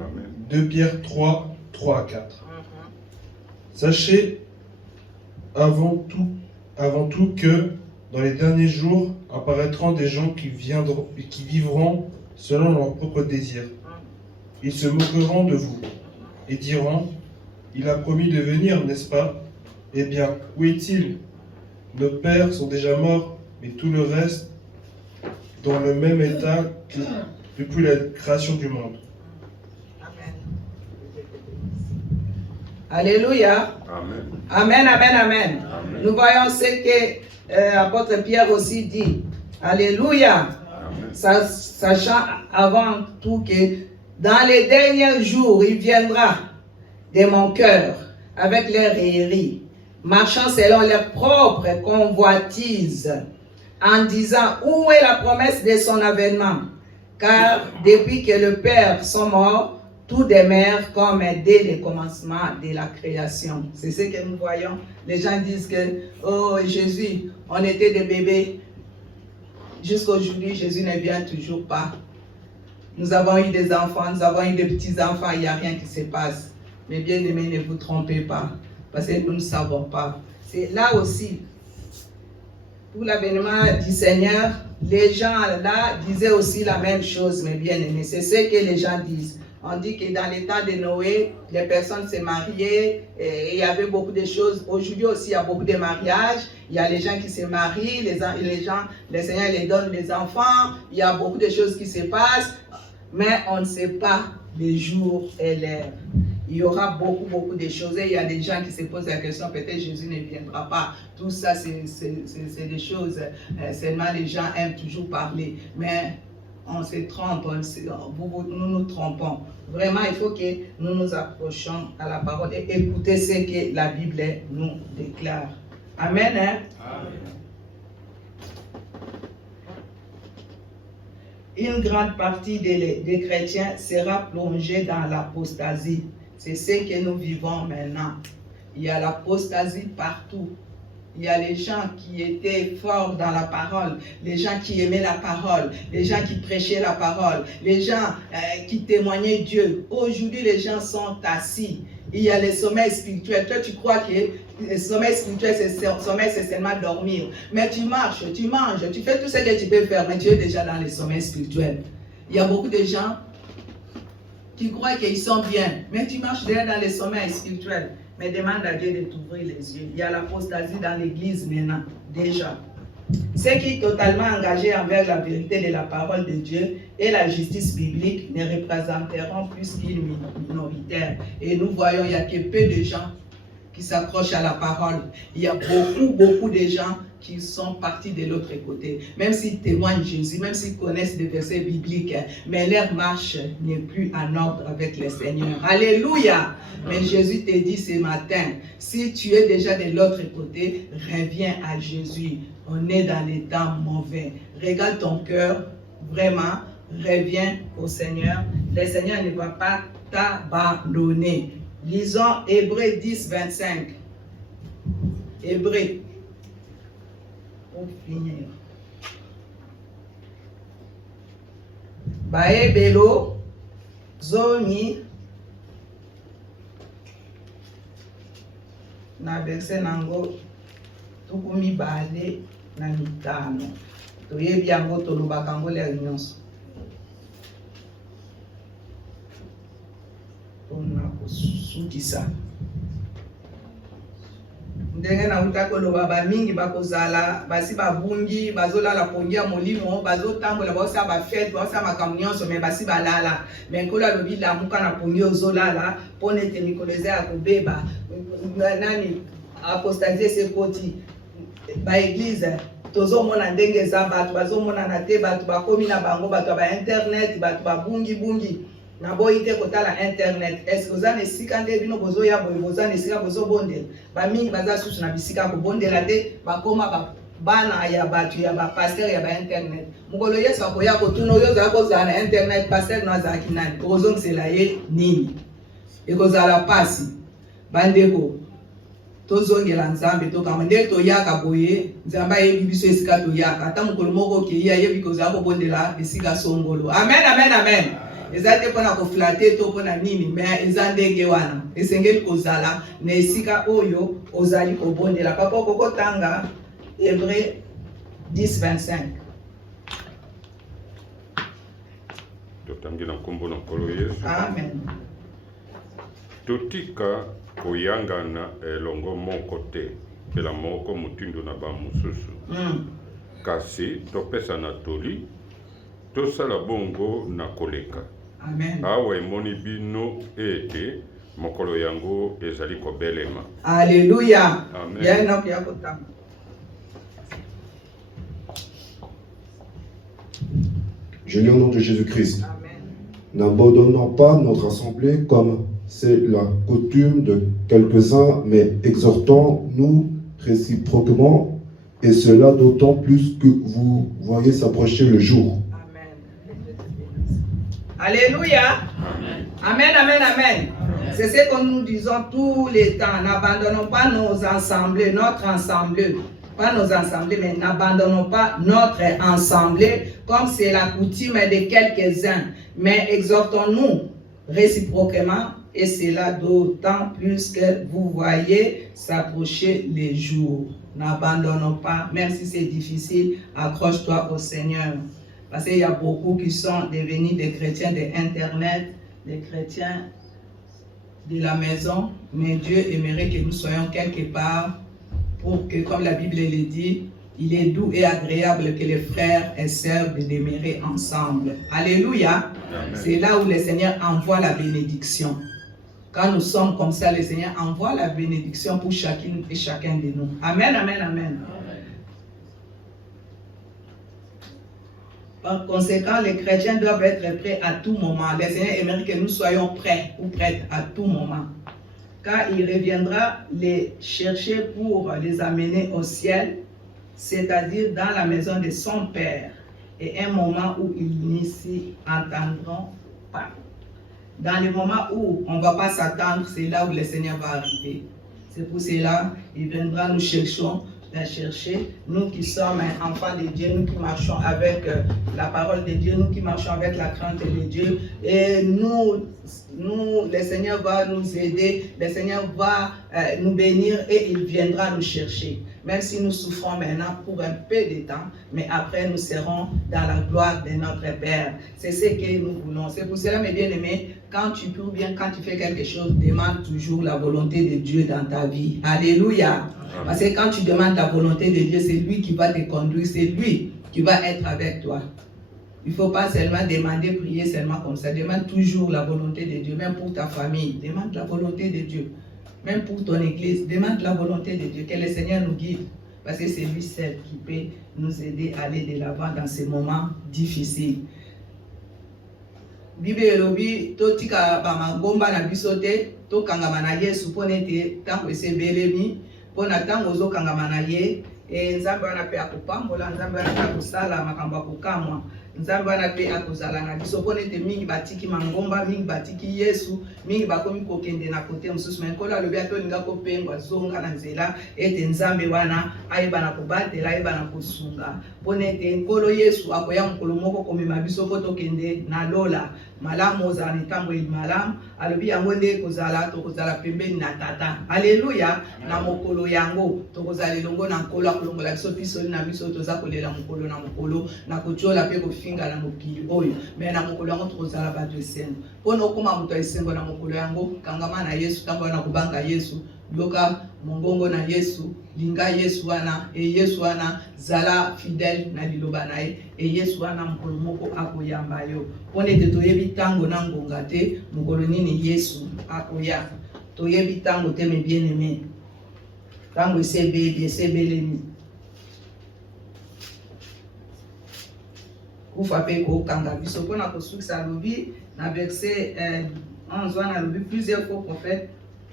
Amen. 2 Pierre 3 à 4. Sachez avant tout que dans les derniers jours apparaîtront des gens qui vivront selon leurs propres désirs. Ils se moqueront de vous et diront: il a promis de venir, n'est-ce pas? Eh bien, où est-il? Nos pères sont déjà morts, mais tout le reste dans le même état que depuis la création du monde. Amen. Alléluia. Amen. Amen, amen, amen. Amen. Nous voyons ce que l'apôtre Pierre aussi dit. Alléluia. Amen. Sachant avant tout que dans les derniers jours, il viendra de mon cœur avec leurs railleries, marchant selon leurs propres convoitises, en disant où est la promesse de son avènement? Car depuis que le Père sont morts, tout demeure comme dès le commencement de la création. C'est ce que nous voyons. Les gens disent que, oh Jésus, on était des bébés. Jusqu'aujourd'hui, Jésus ne vient toujours pas. Nous avons eu des enfants, nous avons eu des petits-enfants, il n'y a rien qui se passe. Mais bien aimés, ne vous trompez pas, parce que nous ne savons pas. C'est là aussi, pour l'avènement du Seigneur, les gens là disaient aussi la même chose, mes bien-aimés. C'est ce que les gens disent. On dit que dans les temps de Noé, les personnes se mariaient et il y avait beaucoup de choses. Aujourd'hui aussi, il y a beaucoup de mariages. Il y a les gens qui se marient, les Seigneur les donne les enfants. Il y a beaucoup de choses qui se passent, mais on ne sait pas les jours et l'heure. Il y aura beaucoup de choses et il y a des gens qui se posent la question, peut-être Jésus ne viendra pas. Tout ça, c'est des choses, seulement les gens aiment toujours parler, mais on se trompe, nous nous trompons. Vraiment, il faut que nous nous approchions à la parole et écouter ce que la Bible nous déclare. Amen. Hein? Amen. Une grande partie des chrétiens sera plongée dans l'apostasie. C'est ce que nous vivons maintenant. Il y a l'apostasie partout. Il y a les gens qui étaient forts dans la parole, les gens qui aimaient la parole, les gens qui prêchaient la parole, les gens qui témoignaient Dieu. Aujourd'hui, les gens sont assis. il y a les sommeils spirituels. Toi, tu crois que le sommeil spirituel, c'est seulement dormir. Mais tu marches, tu manges, tu fais tout ce que tu peux faire, mais tu es déjà dans le sommeil spirituel. Il y a beaucoup de gens qui croient qu'ils sont bien, mais tu marches déjà dans le sommeil spirituel. Mais demande à Dieu de t'ouvrir les yeux. Il y a l'apostasie dans l'église maintenant, déjà. Ceux qui sont totalement engagés envers la vérité de la parole de Dieu et la justice biblique ne représenteront plus qu'une minoritaire. Et nous voyons, il n'y a que peu de gens qui s'accrochent à la parole. Il y a beaucoup de gens qui sont partis de l'autre côté. Même s'ils témoignent Jésus, même s'ils connaissent des versets bibliques, mais leur marche n'est plus en ordre avec le Seigneur. Alléluia! Mais Jésus te dit ce matin, si tu es déjà de l'autre côté, reviens à Jésus. On est dans les temps mauvais. Regarde ton cœur, vraiment, reviens au Seigneur. Le Seigneur ne va pas t'abandonner. Lisons Hébreux 10, 25. Hébreux. Pour finir. Baebelo, Zoni, na verset nango, tukumi bale na mitano. Toyebi yango tolobaka yango le nyonso. Tona kosukisa. Ndenge na uta koloba ba mingi bakozala basi babungi bazolala pongia molimo bazotambola baosa ba fête baosa makambo nyonso me basi balala me kola lobi la muka na pongi ozolala pone te mikoleza ya kobeba nani apostasie se koti ba église tozomona ndenge eza bato bazomona na te bato bakomi na bango bato ba internet bato babungi na boyi te kotala internet. Est-ce que vous avez esika nde bino bozoya boye bozana esika bozobondela bamingi baza susu na bisika kobondela te bakoma bana ya bato ya bapaster ya ba internet. Mokolo Yesu akoya kotuna oyo ozala kozala na internet paster no azalaki nani tokozongisela ye nini ekozala pasi bandeko tozongela nzambe tokama ndenge toyaka boye nzambe ayebi biso esika toyaka ata mokolo moko okei ayebi kozala kobondela esika songolo. Amen. Eza te pona koflate to pona nini mais eza ndenge wana esengeli kozala na esika oyo ozali kobondela papa kokotanga Hébreux 10, 25. Totangi na nkombo na nkolo Yesu. Amen. Totika koyangana elongo moko te pela moko mutindu na bamususu. Kasi topesa na toli tosala bongo na koleka. Amen. Awa emoni bino ete mokolo yango ezali kobelema. Alléluia. Amen. Bien ok yakotanga. Je lis au nom de Jésus-Christ. Amen. N'abandonnons pas notre assemblée comme c'est la coutume de quelques-uns, mais exhortons-nous réciproquement, et cela d'autant plus que vous voyez s'approcher le jour. Alléluia. Amen. C'est ce que nous disons tous les temps. N'abandonnons pas nos assemblées, notre assemblée. Pas nos assemblées, mais n'abandonnons pas notre assemblée comme c'est la coutume de quelques-uns. Mais exhortons-nous réciproquement, et cela d'autant plus que vous voyez s'approcher les jours. N'abandonnons pas, même si c'est difficile, accroche-toi au Seigneur. Parce qu'il y a beaucoup qui sont devenus des chrétiens d'Internet, des chrétiens de la maison, mais Dieu aimerait que nous soyons quelque part pour que, comme la Bible le dit, il est doux et agréable que les frères et sœurs de demeurer ensemble. Alléluia. C'est là où le Seigneur envoie la bénédiction. Quand nous sommes comme ça, le Seigneur envoie la bénédiction pour chacune et chacun de nous. Amen. Par conséquent, les chrétiens doivent être prêts à tout moment. Le Seigneur aimerait que nous soyons prêts ou prêtes à tout moment. Car il reviendra les chercher pour les amener au ciel, c'est-à-dire dans la maison de son Père, et un moment où ils n'y s'y entendront pas. Dans le moment où on ne va pas s'attendre, c'est là où le Seigneur va arriver. C'est pour cela qu'il viendra nous chercher chercher. Nous qui sommes enfants de Dieu, nous qui marchons avec la parole de Dieu, nous qui marchons avec la crainte de Dieu. Et nous, le Seigneur va nous aider, le Seigneur va nous bénir et il viendra nous chercher. Même si nous souffrons maintenant pour un peu de temps, mais après nous serons dans la gloire de notre Père. C'est ce que nous voulons. C'est pour cela, mes bien-aimés, quand tu pries bien, quand tu fais quelque chose, demande toujours la volonté de Dieu dans ta vie. Alléluia. Parce que quand tu demandes la volonté de Dieu, c'est lui qui va te conduire, c'est lui qui va être avec toi. Il ne faut pas seulement demander, prier seulement comme ça. Demande toujours la volonté de Dieu, même pour ta famille. Demande la volonté de Dieu. Même pour ton église, demande la volonté de Dieu, que le Seigneur nous guide. Parce que c'est lui seul qui peut nous aider à aller de l'avant dans ces moments difficiles. Bible elobi totika bamagomba na biso te tokangama na Yesu mpo nete ntango esebelemi mpo na ntango ozokangama na ye nzambe wana mpe akopambola nzambe wana mpe akosala makambo akokamwa nzambe wana mpe akozala na biso mpo nete mingi batiki mangomba mingi batiki Yesu mingi bakomi kokende na kote mosusu me nkolo alobi atolinga kopengwa zonga na nzela ete nzambe wana ayeba na kobatela ayeba na kosunga mpo nete nkolo Yesu akoya mokolo moko komema biso mpo tokende na lola malamu ozala na ntango malamu alobi yango nde tokozala pembeni na tata aleluya na mokolo yango tokozala elongo na nkolo akolongola biso pisoli na biso toza kolela mokolo na mokolo na kotiola mpe kofinga na mokili oyo me na mokolo yango tokozala bato esengo mpo na okoma moto esengo na mokolo yango kangama na Yesu ntango wana kobanga Yesu yoka mongongo na Yesu linga Yesu wana Yesu wana zala fidèle na liloba na ye Yesu wana mokolo moko akoyamba yo mpo nete toyebi ntango na ngonga te mokolo nini Yesu akoya toyebi ntango te me bien-aimé ntango esebelemi kufa mpe kokanga biso mpo na kosukisa alobi na verset 11 wana alobi plusieurs fois prophètes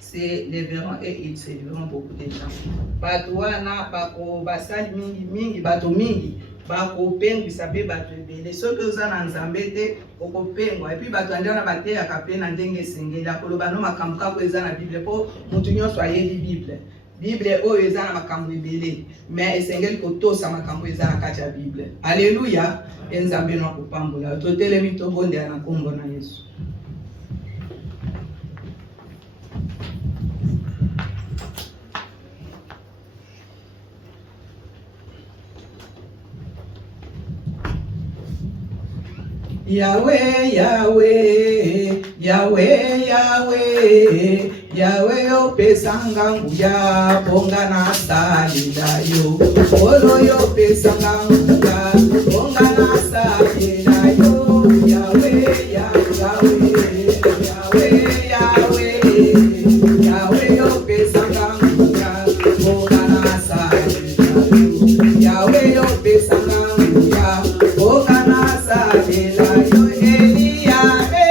c'est les verront et ils séduiront beaucoup de gens. Bato wana bako basali mingi bato mingi bako pengwisa pe bato ebele soki oza na nzambe te okopengwa epi bato andi wana bateyaka pe na ndenge esengeli akoloba no makambo kako eza na Bible mpo motu nyonso ayebi Bible oyo eza na makambo ebele mais esengeli kotosa makambo eza na kati ya Bible. Alléluia. Nzambe no akopambola totelemi tobondela na kombo na Yesu. Yahweh, Yahweh, Yahweh, Yahweh, Yahweh opesanga nguya bonga na salila yo. Olo yo pesanga nguya bonga na salila yo. Yahweh, Yahweh, Yahweh, Yahweh, Yahweh opesanga nguya bonga na salila yo. Yahweh opesanga nguya bonga na salila yo. Yahweh,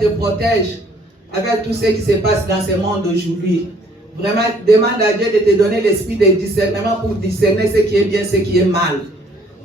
te protège avec tout ce qui se passe dans ce monde aujourd'hui. Vraiment, demande à Dieu de te donner l'esprit de discernement pour discerner ce qui est bien, ce qui est mal.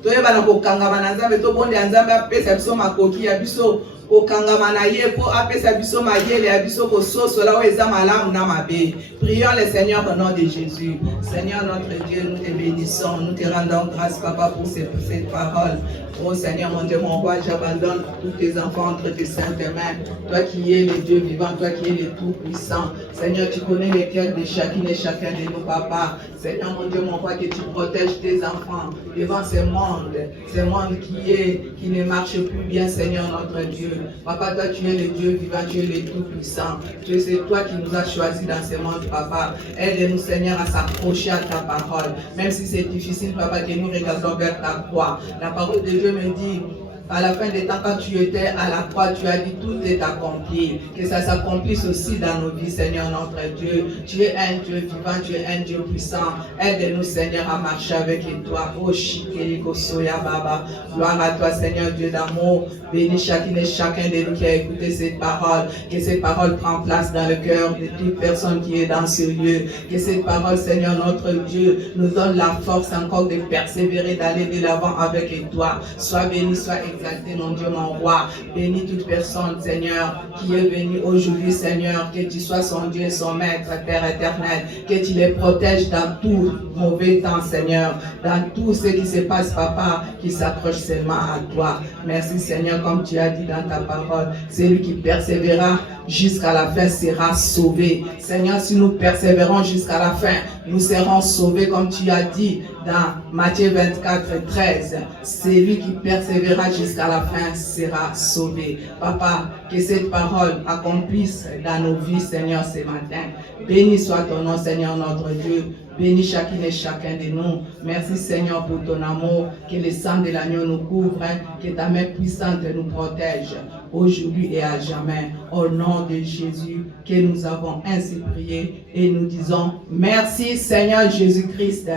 Toyeba na kokangama na Nzambe, tobonde ya Nzambe apesa biso makoki ya biso kokangama na ye po apesa biso mayele ya biso kososola oyo eza malamu na mabe. Prions le Seigneur au nom de Jésus. Seigneur notre Dieu, nous te bénissons, nous te rendons grâce, Papa, pour cette parole. Oh Seigneur, mon Dieu, mon roi, j'abandonne tous tes enfants entre tes saintes mains. Toi qui es le Dieu vivant, toi qui es le Tout-Puissant. Seigneur, tu connais les cœurs de chacune et chacun de nous, Papa. Seigneur, mon Dieu, mon roi, que tu protèges tes enfants devant ce monde qui ne marche plus bien, Seigneur, notre Dieu. Papa, toi, tu es le Dieu vivant, tu es le Tout-Puissant. C'est toi qui nous as choisis dans ce monde, Papa. Aide-nous, Seigneur, à s'accrocher à ta parole. Même si c'est difficile, Papa, que nous regardons vers ta croix. La parole de Dieu me dit, à la fin des temps, quand tu étais à la croix, tu as dit tout est accompli. Que ça s'accomplisse aussi dans nos vies, Seigneur notre Dieu. Tu es un Dieu vivant, tu es un Dieu puissant. Aide-nous, Seigneur, à marcher avec toi. Oh, Shikeriko Soya Baba. Gloire à toi, Seigneur Dieu d'amour. Bénis chacune et chacun de nous qui a écouté cette parole. Que cette parole prenne place dans le cœur de toute personne qui est dans ce lieu. Que cette parole, Seigneur notre Dieu, nous donne la force encore de persévérer, d'aller de l'avant avec toi. Sois béni, sois exalté, mon Dieu, mon roi. Bénis toute personne, Seigneur, qui est venue aujourd'hui, Seigneur. Que tu sois son Dieu, son maître, Père éternel. Que tu les protèges dans tout mauvais temps, Seigneur. Dans tout ce qui se passe, Papa, qui s'approche seulement à toi. Merci, Seigneur, comme tu as dit dans ta parole. Celui qui persévérera jusqu'à la fin sera sauvé. Seigneur, si nous persévérons jusqu'à la fin, nous serons sauvés, comme tu as dit dans Matthieu 24, 13. Celui qui persévérera jusqu'à la fin sera sauvé. Papa, que cette parole accomplisse dans nos vies, Seigneur, ce matin. Béni soit ton nom, Seigneur, notre Dieu. Bénis chacune et chacun de nous. Merci, Seigneur, pour ton amour. Que le sang de l'agneau nous couvre. Que ta main puissante nous protège. Aujourd'hui et à jamais. Au nom de Jésus, que nous avons ainsi prié. Et nous disons merci, Seigneur Jésus-Christ.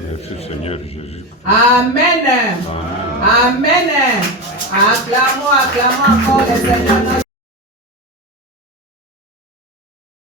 Merci, Seigneur Jésus. Amen. Amen. Acclamons encore le Seigneur.